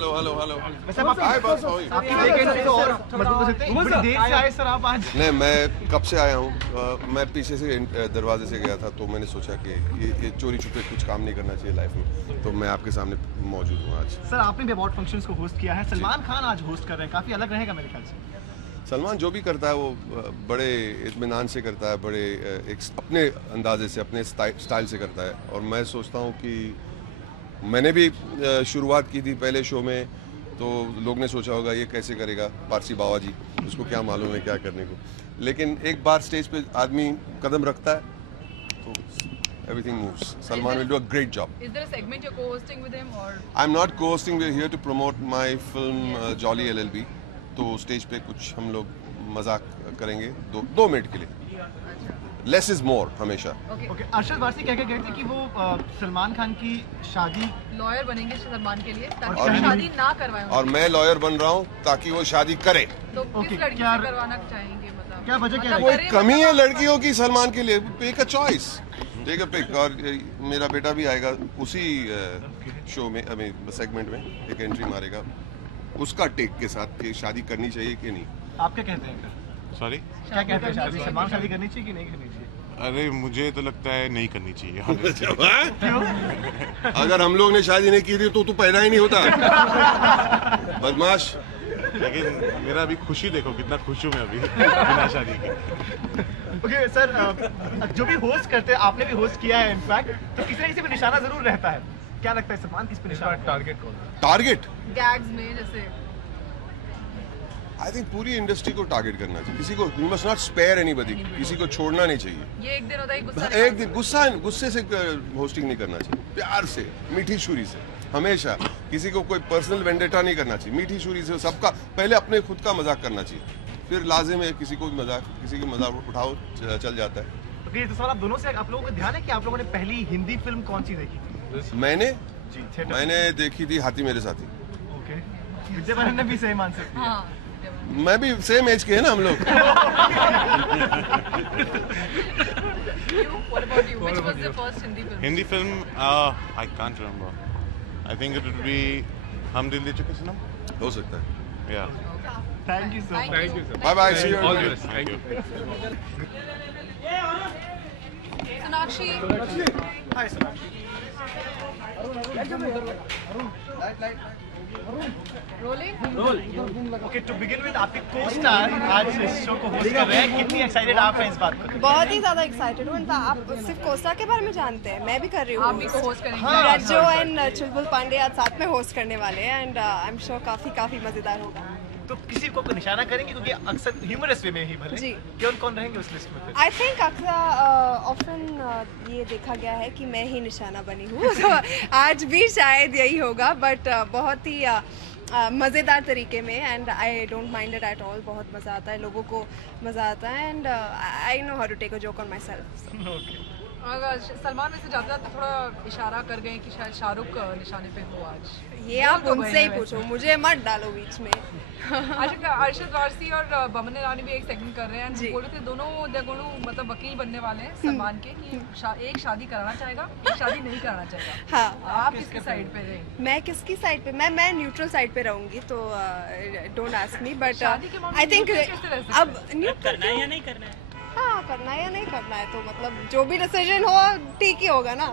Hello hello hello वैसे आप हाय boss, how आपकी vacancy तो और मजबूत हो सकते हैं। बड़ी देर से आए सर आप आज। नहीं, मैं कब से आया हूँ। मैं पीछे से दरवाजे से गया था, तो मैंने सोचा कि ये चोरी छुपे कुछ काम नहीं करना चाहिए लाइफ में, तो मैं आपके सामने मौजूद हूँ आज। सर आपने भी अवार्ड फंक्शंस को होस्ट किया है, सलमान खान आज होस्ट कर रहे हैं, काफी अलग रहेगा मेरे ख्याल से। सलमान जो भी करता है वो बड़े इत्मीनान से करता है, बड़े एक अपने अंदाजे से, अपने स्टाइल से करता है। और मैं सोचता हूँ कि मैंने भी शुरुआत की थी पहले शो में, तो लोग ने सोचा होगा ये कैसे करेगा पारसी बाबा जी, उसको क्या मालूम है क्या करने को। लेकिन एक बार स्टेज पे आदमी कदम रखता है तो everything moves. Salman will do a great job. Is there a segment you're co-hosting with him or? I'm not co-hosting. We're here to promote my film Jolly LLB. तो स्टेज पे कुछ हम लोग मजाक करेंगे 2 मिनट के लिए। Less is more हमेशा। Okay. अरशद वारसी कह के गए थे कि वो सलमान खान की शादी लॉयर बनेंगे सलमान के लिए ताकि शादी ना करवाएं। और मैं लॉयर बन रहा हूँ ताकि वो शादी करे। तो किस लड़की से करवाना चाहेंगे, मतलब क्या वजह क्या है? कोई कमी है लड़कियों की सलमान के लिए? Take a choice, take a pick. और मेरा बेटा भी आएगा उसी शो में, सेगमेंट में एक एंट्री मारेगा उसका टेक के साथ कि शादी करनी चाहिए कि नहीं। आप क्या कहते हैं? सॉरी, क्या कहते हैं, शादी सलमान शादी करनी चाहिए कि नहीं करनी चाहिए? अरे मुझे तो लगता है नहीं करनी चाहिए। अगर हम लोग ने शादी नहीं की थी तो तू पैदा ही नहीं होता। बदमाश। लेकिन मेरा अभी खुशी देखो, कितना खुश हूँ मैं अभी बिना शादी के। ओके सर, जो भी होस्ट करते हैं, आपने भी होस्ट किया है इनफैक्ट, तो किसी न किसी पे निशाना जरूर रहता है। क्या लगता है सलमान किस पे निशाना? टारगेट कौन? टारगेट गैग्स में जैसे आई थिंक पूरी इंडस्ट्री को टारगेट करना चाहिए। किसी को you must not spare anybody, किसी को छोड़ना नहीं चाहिए। ये एक दिन होता है गुस्सा, एक दिन गुस्से से होस्टिंग नहीं करना चाहिए। प्यार से, मीठी छुरी से, हमेशा किसी को कोई पर्सनल वेंडेटा नहीं करना चाहिए। मीठी छुरी से सबका पहले अपने खुद का मजाक करना चाहिए, फिर लाजिम है किसी को किसी की मजाक उठाओ चल जाता है। ओके, तो सर आप दोनों से, आप लोगों को ध्यान है कि आप लोगों ने पहली हिंदी फिल्म कौन सी देखी थी? मैंने देखी थी हाथी मेरे साथी। ओके, विजय बालन ने भी सेम आंसर दिया। हाँ, मैं भी सेम एज के है ना हम लोग। What about you? Which was the first Hindi film? Hindi film, I can't remember. I think it would be हम दिल दे चुके सनम। हो सकता है। Yeah. Thank you so much. Thank you, sir. Bye bye. See you. All the best. Thank you. Sonakshi. Hi Sonakshi. Rolling. Okay, to begin with, आपके co-star आज इस show को होस्ट कर रहे हैं। कितनी एक्साइटेड आप हैं इस बात पर? बहुत ही ज़्यादा एक्साइटेड हूँ। आप सिर्फ कोस्टा के बारे में जानते हैं, मैं भी कर रही हूँ। आप भी को होस्ट करेंगे। रज्जो एंड चुलबुल पांडे आज साथ में होस्ट करने वाले हैं एंड आई एम श्योर काफ़ी मज़ेदार होगा। तो किसी को निशाना करेंगे क्योंकि अक्सर ह्यूमरस वे में ही भले जी। कौन रहेंगे उस लिस्ट में? आई थिंक ऑफन ये देखा गया है कि मैं ही निशाना बनी हूँ। तो आज भी शायद यही होगा, बट बहुत ही मज़ेदार तरीके में and I don't mind it at all. बहुत मज़ा आता है, लोगों को मज़ा आता है and I know how to take a joke on myself. अगर सलमान में से जाते जाते थोड़ा इशारा कर गए कि शायद शाहरुख निशाने पे हो आज। ये आप उनसे ही पूछो, मुझे मत डालो बीच में। अच्छा, अरशद वारसी और बमन ईरानी भी एक सेगमेंट कर रहे हैं। बोल रहे थे दोनों मतलब वकील बनने वाले हैं सलमान के कि एक शादी कराना चाहेगा, एक शादी नहीं कराना चाहेगा। हाँ, आप किसके साइड पे रहे? मैं किसकी साइड पे? मैं न्यूट्रल साइड पे रहूंगी, तो don't ask me, but I think अब करना है या नहीं करना है? हाँ, करना है या नहीं करना है, तो मतलब जो भी डिसीजन हो ठीक ही होगा ना।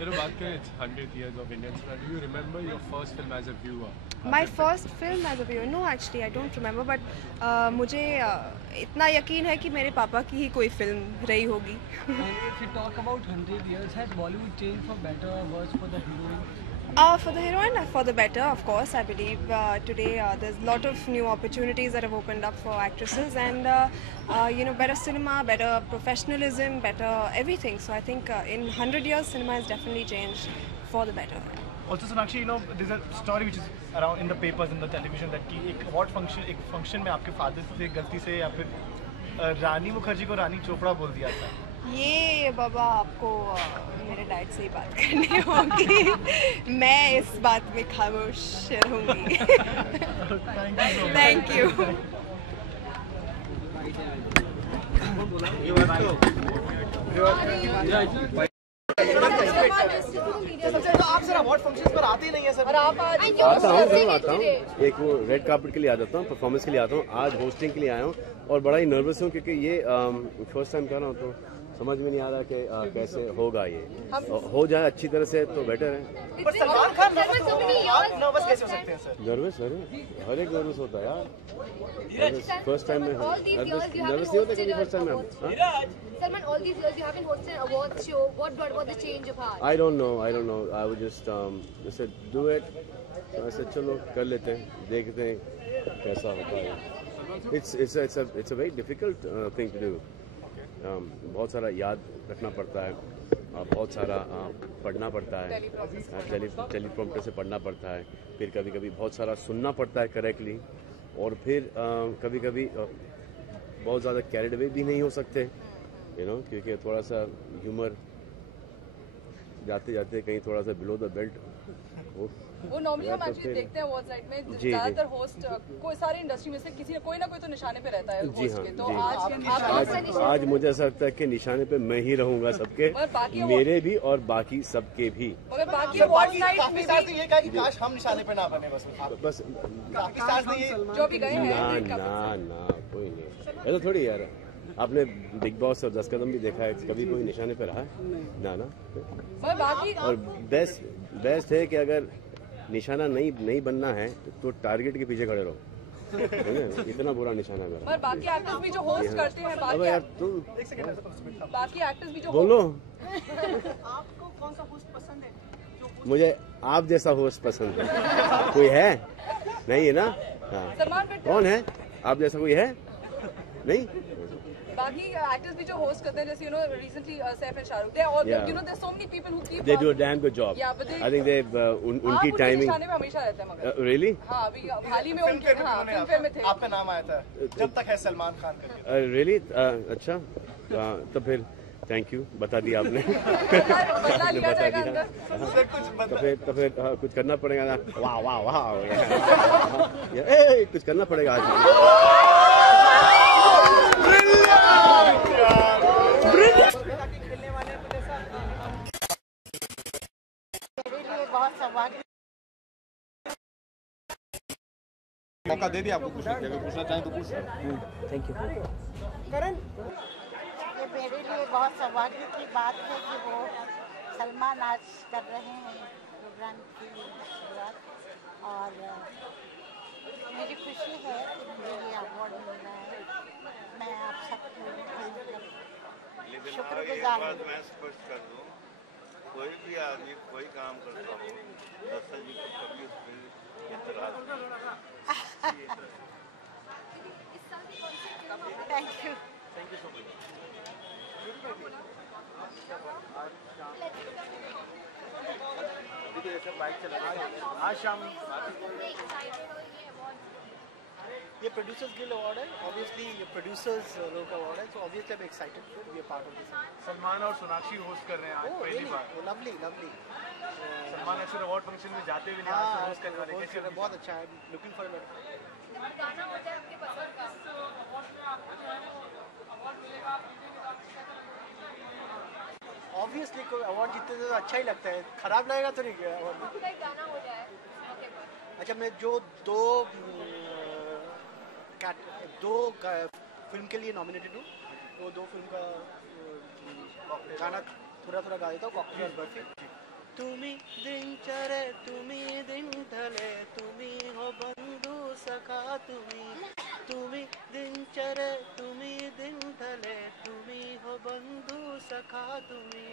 बात करें 100 years of Indian cinema. Do you remember your first film as a viewer? My first film as a viewer? No, actually I don't remember, but मुझे इतना यकीन है कि मेरे पापा की ही कोई फिल्म रही होगी। If you talk about 100 years, has Bollywood changed for better or worse for the heroine? For the heroine, for the better, of course. I believe today there's a lot of new opportunities that have opened up for actresses, and better cinema, better professionalism, better everything. So I think in 100 years, cinema has definitely changed for the better. Also, Sonakshi, there's a story which is around in the papers, in the television, that कि एक award function में आपके father से गलती से या फिर रानी मुखर्जी को रानी चोपड़ा बोल दिया था। ये बाबा आपको मेरे डैड से ही बात करनी होगी। मैं इस बात में खामोश रहूँगी। Thank you. आप सर अवार्ड फंक्शंस पर आते ही नहीं नहीं है सर। और आप आज आता हूँ, जरूर आता हूँ। एक वो रेड कार्पेट के लिए आ जाता हूँ, परफॉर्मेंस के लिए आता हूँ, आज होस्टिंग के लिए आया हूँ और बड़ा ही नर्वस हूँ क्योंकि ये फर्स्ट टाइम कर रहा हूँ तो समझ में नहीं आ रहा कि कैसे होगा ये। हो जाए अच्छी तरह से तो बेटर है। पर सलमान खान नर्वस कैसे हो सकते हैं सर? नर्वस हर एक नर्वस होता है यार। फर्स्ट टाइम में नर्वस नहीं होता कभी फर्स्ट टाइम में। Salman, all these years you haven't hosted an award show. What brought about the change of heart? I don't know. I would just I said do it. So I said चलो कर लेते हैं, देखते हैं कैसा होता है। It's a very difficult thing to do. बहुत सारा याद रखना पड़ता है, बहुत सारा पढ़ना पड़ता है, टेलीप्रॉम्प्टर से पढ़ना पड़ता है, फिर कभी कभी बहुत सारा सुनना पड़ता है करेक्टली, और फिर कभी कभी बहुत ज़्यादा कैरिड अवे भी नहीं हो सकते, क्योंकि थोड़ा सा ह्यूमर जाते जाते कहीं थोड़ा सा बिलो द बेल्ट। वो नॉर्मली हम एक्चुअली देखते हैं अवार्ड्स नाइट में ज्यादातर होस्ट कोई सारी इंडस्ट्री में से किसी कोई ना कोई तो निशाने पे रहता है होस्ट के। तो आज मुझे ऐसा लगता है कि निशाने पे मैं ही रहूंगा सबके, मेरे भी और बाकी सबके भी। मगर बाकी अवार्ड्स नाइट में ये कहा कि काश हम निशाने पे ना बने, बस जो भी गए हैं। ना कोई नहीं, ऐसा थोड़ी यार। आपने बिग बॉस और 10 कदम भी देखा है, कभी कोई निशाने पे रहा है? ना। और बेस्ट है कि अगर निशाना नहीं बनना है तो टारगेट के पीछे खड़े रहो। इतना बुरा निशाना मेरा। पर बाकी एक्टर्स भी जो होस्ट करते हैं, बाकी एक्टर्स भी जो बोलो। आपको कौन सा होस्ट पसंद है? मुझे आप जैसा होस्ट पसंद है। कोई है? नहीं है ना? कौन है? आप जैसा कोई है? नहीं। बाकी एक्टर्स भी जो होस्ट करते हैं, जैसे recently Saif and Shahrukh, they all there's so many people who keep they do a damn good job. Yeah, but I think they उनकी टाइमिंग निशाने पे हमेशा रहते हैं। मगर really? हाँ, अभी हाल ही में उनके फिल्म में थे। आपका नाम आया था जब तक है सलमान खान करके। really? अच्छा, तो फिर थैंक यू, बता दिया आपने। आपने बता दिया। तो फिर कुछ करना पड़ेगा ना। वाह कुछ करना पड़ेगा आज। मौका दे दिया आपको पूछने के, अगर पूछना चाहें तो पूछ। Thank you. करण, ये मेरे लिए बहुत सौभाग्य की बात है कि वो सलमान आज कर रहे हैं प्रोग्राम की शुरुआत, और मेरी खुशी है कि मुझे ये अवार्ड मिल रहा है। मैं आप सबको शुक्रगुजार हूँ। मैं स्पष्ट कर दूँ, कोई भी आदमी कोई काम करता हो, दर्शक जी को कभी उस पर इतराज नहीं। Thank you so much. आज शाम ये प्रोड्यूसर्स गिल्ड अवार्ड है, ऑब्वियसली ये प्रोड्यूसर्स लोग का अवार्ड है, so obviously I am excited to be a part of this. Salman और सोनाक्षी होस्ट कर रहे हैं आज पहली बार। लवली सलमान अक्सर अवार्ड फंक्शन में जाते हुए होस्ट करने वाले, बहुत अच्छा है। लुकिंग फॉर ऑब्वियसली कोई अवार्ड जीतते तो अच्छा ही लगता है, खराब लगेगा तो नहीं अवार्ड। अच्छा, मैं जो दो फिल्म के लिए नॉमिनेटेड हूँ, वो दो फिल्म का गाना थोड़ा गा देता हूँ। कॉकटेल और बर्फी। तुम्ही दिनचर्या, तुम्ही दिन ढले, तुम्ही हो बंधु सखा, तुम्ही दिनचर्या, तुम्ही दिन ढले, तुम्ही हो बंधु सखा, तुम्ही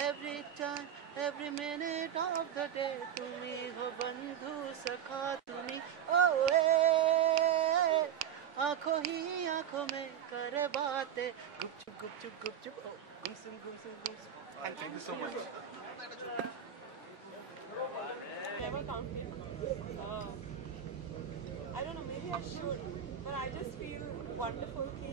every time, every minute of the day, तुम्ही हो बंधु सखा, तुम्ही आंखों ही आंखों में करे बातें, गुपचुप गुमसुम। Thank you so much. Never counted. I don't know, maybe I should, but I just feel wonderful कि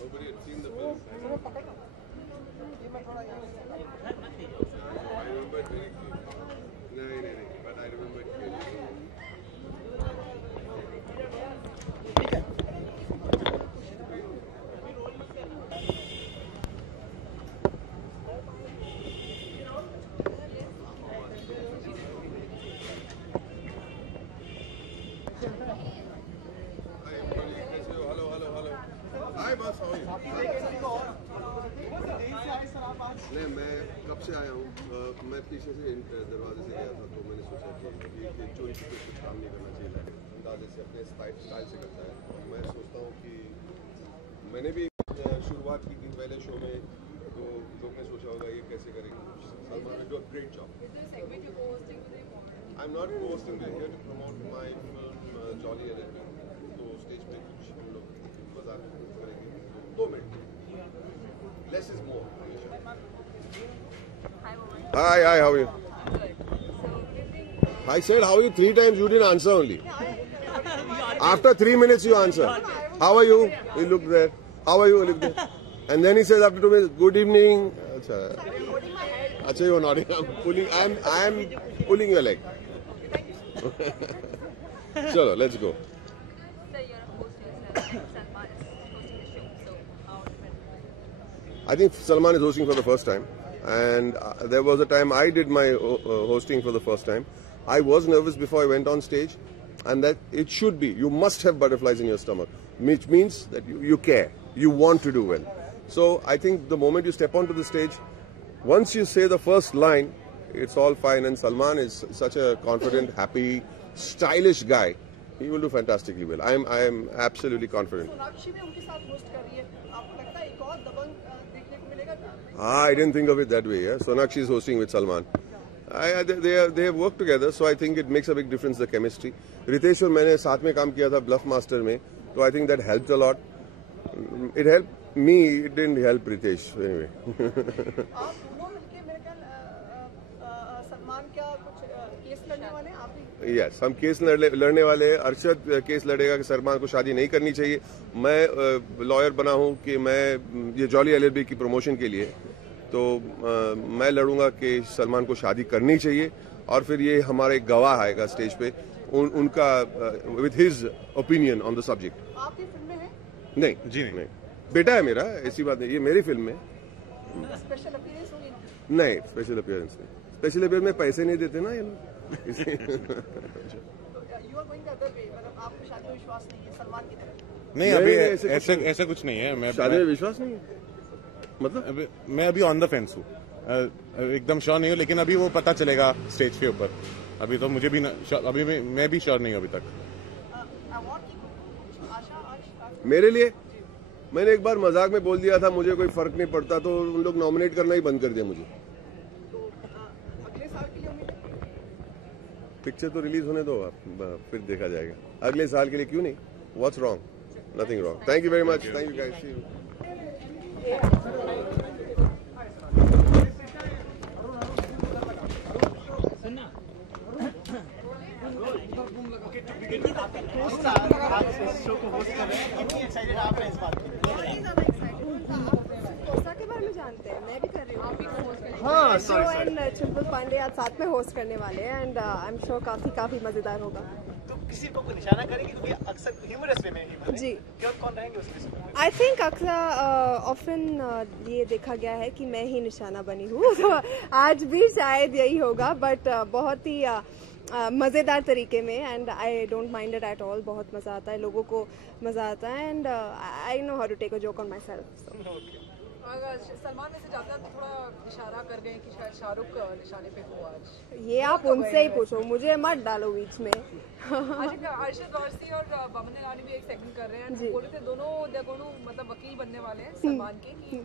Nobody had seen the film. I remember it very clearly. No, but I remember it clearly. मैं कब से आया हूँ, मैं पीछे से दरवाजे से गया था, तो मैंने सोचा कि ये चोरी से कुछ काम नहीं करना चाहिए, अंदाजे से अपने स्टाइल से करता है। और मैं सोचता हूँ कि मैंने भी शुरुआत की थी पहले शो में, तो लोग ने सोचा होगा ये कैसे करेंगे। सलमान ने do a great job. I am not hosting, we are here to promote my film Jolly LLB. तो स्टेज पे कुछ हम लोग मजाक करेंगे 2 minute. Less is more. Hi, how are you? I said how are you 3 times, you didn't answer only. After 3 minutes you answer. How are you? You look there. How are you? You look there. And then he says after 2 minutes, good evening. Acha, you're nodding. I am pulling your leg. Chalo, let's go. I think Salman is hosting for the first time. And there was a time I did my hosting for the first time. I was nervous before I went on stage, and that it should be. You must have butterflies in your stomach, which means that you care, you want to do well. So I think the moment you step onto the stage, once you say the first line, it's all fine. And Salman is such a confident, happy, stylish guy. He will do fantastically well. I am absolutely confident. I didn't think of it that way. Yeah, Sonakshi is hosting with Salman. They have worked together, so I think it makes a big difference, the chemistry. Ritesh और मैंने साथ में काम किया था Bluff Master में, so I think that helped a lot. It helped me. It didn't help Ritesh anyway. Yes, हम case लड़ने वाले हैं। अरशद केस लड़ेगा कि सलमान को शादी नहीं करनी चाहिए। मैं लॉयर बना हूँ कि मैं ये जॉली एलएलबी की प्रमोशन के लिए, तो मैं लड़ूंगा कि सलमान को शादी करनी चाहिए। और फिर ये हमारा एक गवाह आएगा स्टेज पे, उनका with his opinion on the subject. आपकी फिल्म में है? नहीं जी नहीं, बेटा है मेरा, ऐसी बात नहीं। ये मेरी फिल्म में स्पेशल अपीयरेंस होगी? नहीं, स्पेशल अपीयरेंस नहीं। स्पेशल अपीयरेंस में पैसे नहीं देते ना ये लोग। नहीं, अभी ऐसा कुछ नहीं है। मैं शादी में विश्वास नहीं है, मतलब मैं अभी ऑन द फेंस हूँ, एकदम श्योर नहीं हूँ, लेकिन अभी वो पता चलेगा स्टेज के ऊपर। अभी तो मुझे भी अभी मैं भी श्योर नहीं हूँ अभी तक। मेरे लिए मैंने एक बार मजाक में बोल दिया था मुझे कोई फर्क नहीं पड़ता, तो उन लोग नॉमिनेट करना ही बंद कर दिया मुझे। पिक्चर तो रिलीज होने दो, आप फिर देखा जाएगा। अगले साल के लिए क्यों नहीं? What's wrong? Nothing wrong. Thank you very much. Thank you guys. See you. मैं भी कर रही हूँ। हाँ, एंड चुलबुल पांडे आज साथ में होस्ट करने वाले हैं, एंड आई एम श्योर काफी मजेदार होगा। तो किसी को निशाना करेंगे क्योंकि अक्सर ह्यूमरस वे में ह्यूमर जी, कौन रहेंगे उसमें? आई थिंक अक्सर ऑफन ये देखा गया है कि मैं ही निशाना बनी हूँ, तो आज भी शायद यही होगा, बट बहुत ही मज़ेदार तरीके में, and I don't mind it at all. बहुत मज़ा आता है, लोगों को मज़ा आता है, and I know how to take a joke on myself. Salman वैसे जाते हैं तो थोड़ा इशारा कर गए कि शायद शाहरुख निशाने पे हो आज। ये आप उनसे ही पूछो, मुझे मत डालो बीच में। अर्शद वारसी और बमन ईरानी भी एक सेगमेंट कर रहे हैं, बोले थे दोनों मतलब वकील बनने वाले हैं सलमान के, कि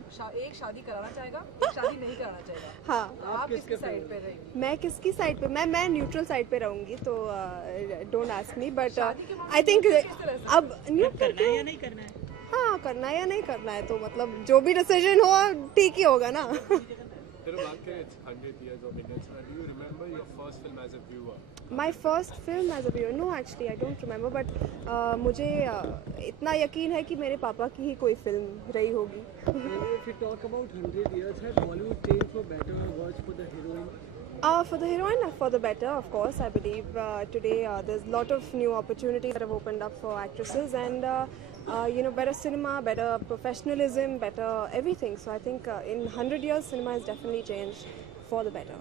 एक शादी कराना चाहेगा, एक शादी नहीं कराना चाहेगा। हाँ, तो आप किसकी साइड पे रहेंगी? मैं किसकी साइड पे? मैं न्यूट्रल साइड पे रहूंगी, तो don't ask me, but I think अब करना है या नहीं करना है, हाँ करना है या नहीं करना है, तो मतलब जो भी डिसीजन हो ठीक ही होगा ना। My first film as a viewer? No, actually I don't remember, but मुझे इतना यकीन है कि मेरे पापा की ही कोई फिल्म रही होगी। If you talk about 100 years, has Bollywood changed for better or worse for the heroine? For the heroine, for the better, of course. I believe today there's a lot of new opportunities that have opened up for actresses, and better cinema, better professionalism, better everything. So I think in 100 years, cinema has definitely changed for the better.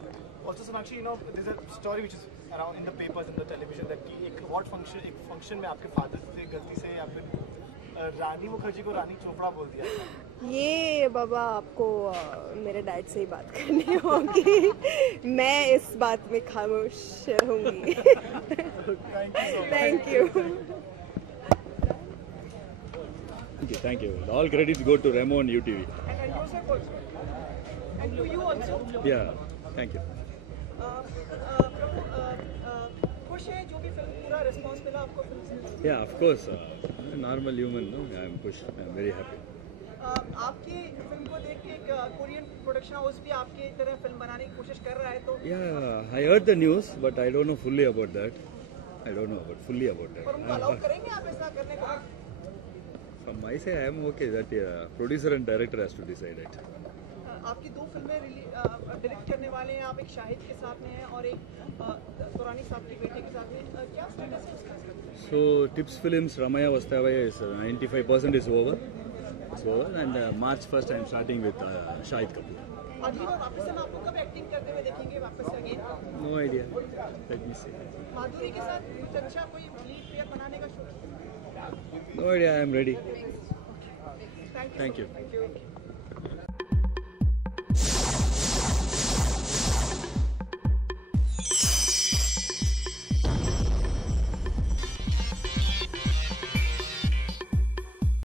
Also, Sonakshi, there's a story which is around in the papers, in the television, that एक award function में आपके father से गलती से या फिर रानी मुखर्जी को रानी चोपड़ा बोल दिया था। ये बाबा आपको मेरे डैड से ही बात करनी होगी। मैं इस बात में खामोश रहूंगी। Thank you. Thank you. All credits go to Remo and UTV. And Joseph also. And to you also. Yeah, thank you. खुश हैं जो भी फिल्म पूरा रिस्पांस मिला आपको फिल्म से? Yeah, of course. Normal human, no? I'm pushed. I'm very happy. आपकी film को देख के एक कोरियन प्रोडक्शन हाउस भी आपकी तरह फिल्म बनाने की कोशिश कर रहा है तो Yeah, I heard the news, but I don't know fully about that. I don't know fully about that. पर उनको अलाउ करेंगे आप ऐसा करने को? From my side, I am okay. That producer and director has to decide it. आपकी दो फिल्में डायरेक्ट करने वाले हैं, आप एक शाहिद के साथ में हैं और एक तुरानी साहब के बेटे के साथ में, क्या स्टेटस है उसका? So Tips Films Ramaya Vastavaya is 95% is over. It's over, and March 1st I am starting with Shahid Kapoor. अगली बार वापस हम आपको कब एक्टिंग करते हुए देखेंगे वापस से again? No idea. Let me see. माधुरी के साथ कुछ अच्छा कोई लीड प्लेयर बनाने का शौक? No idea. I am ready. Thank you. Thank you.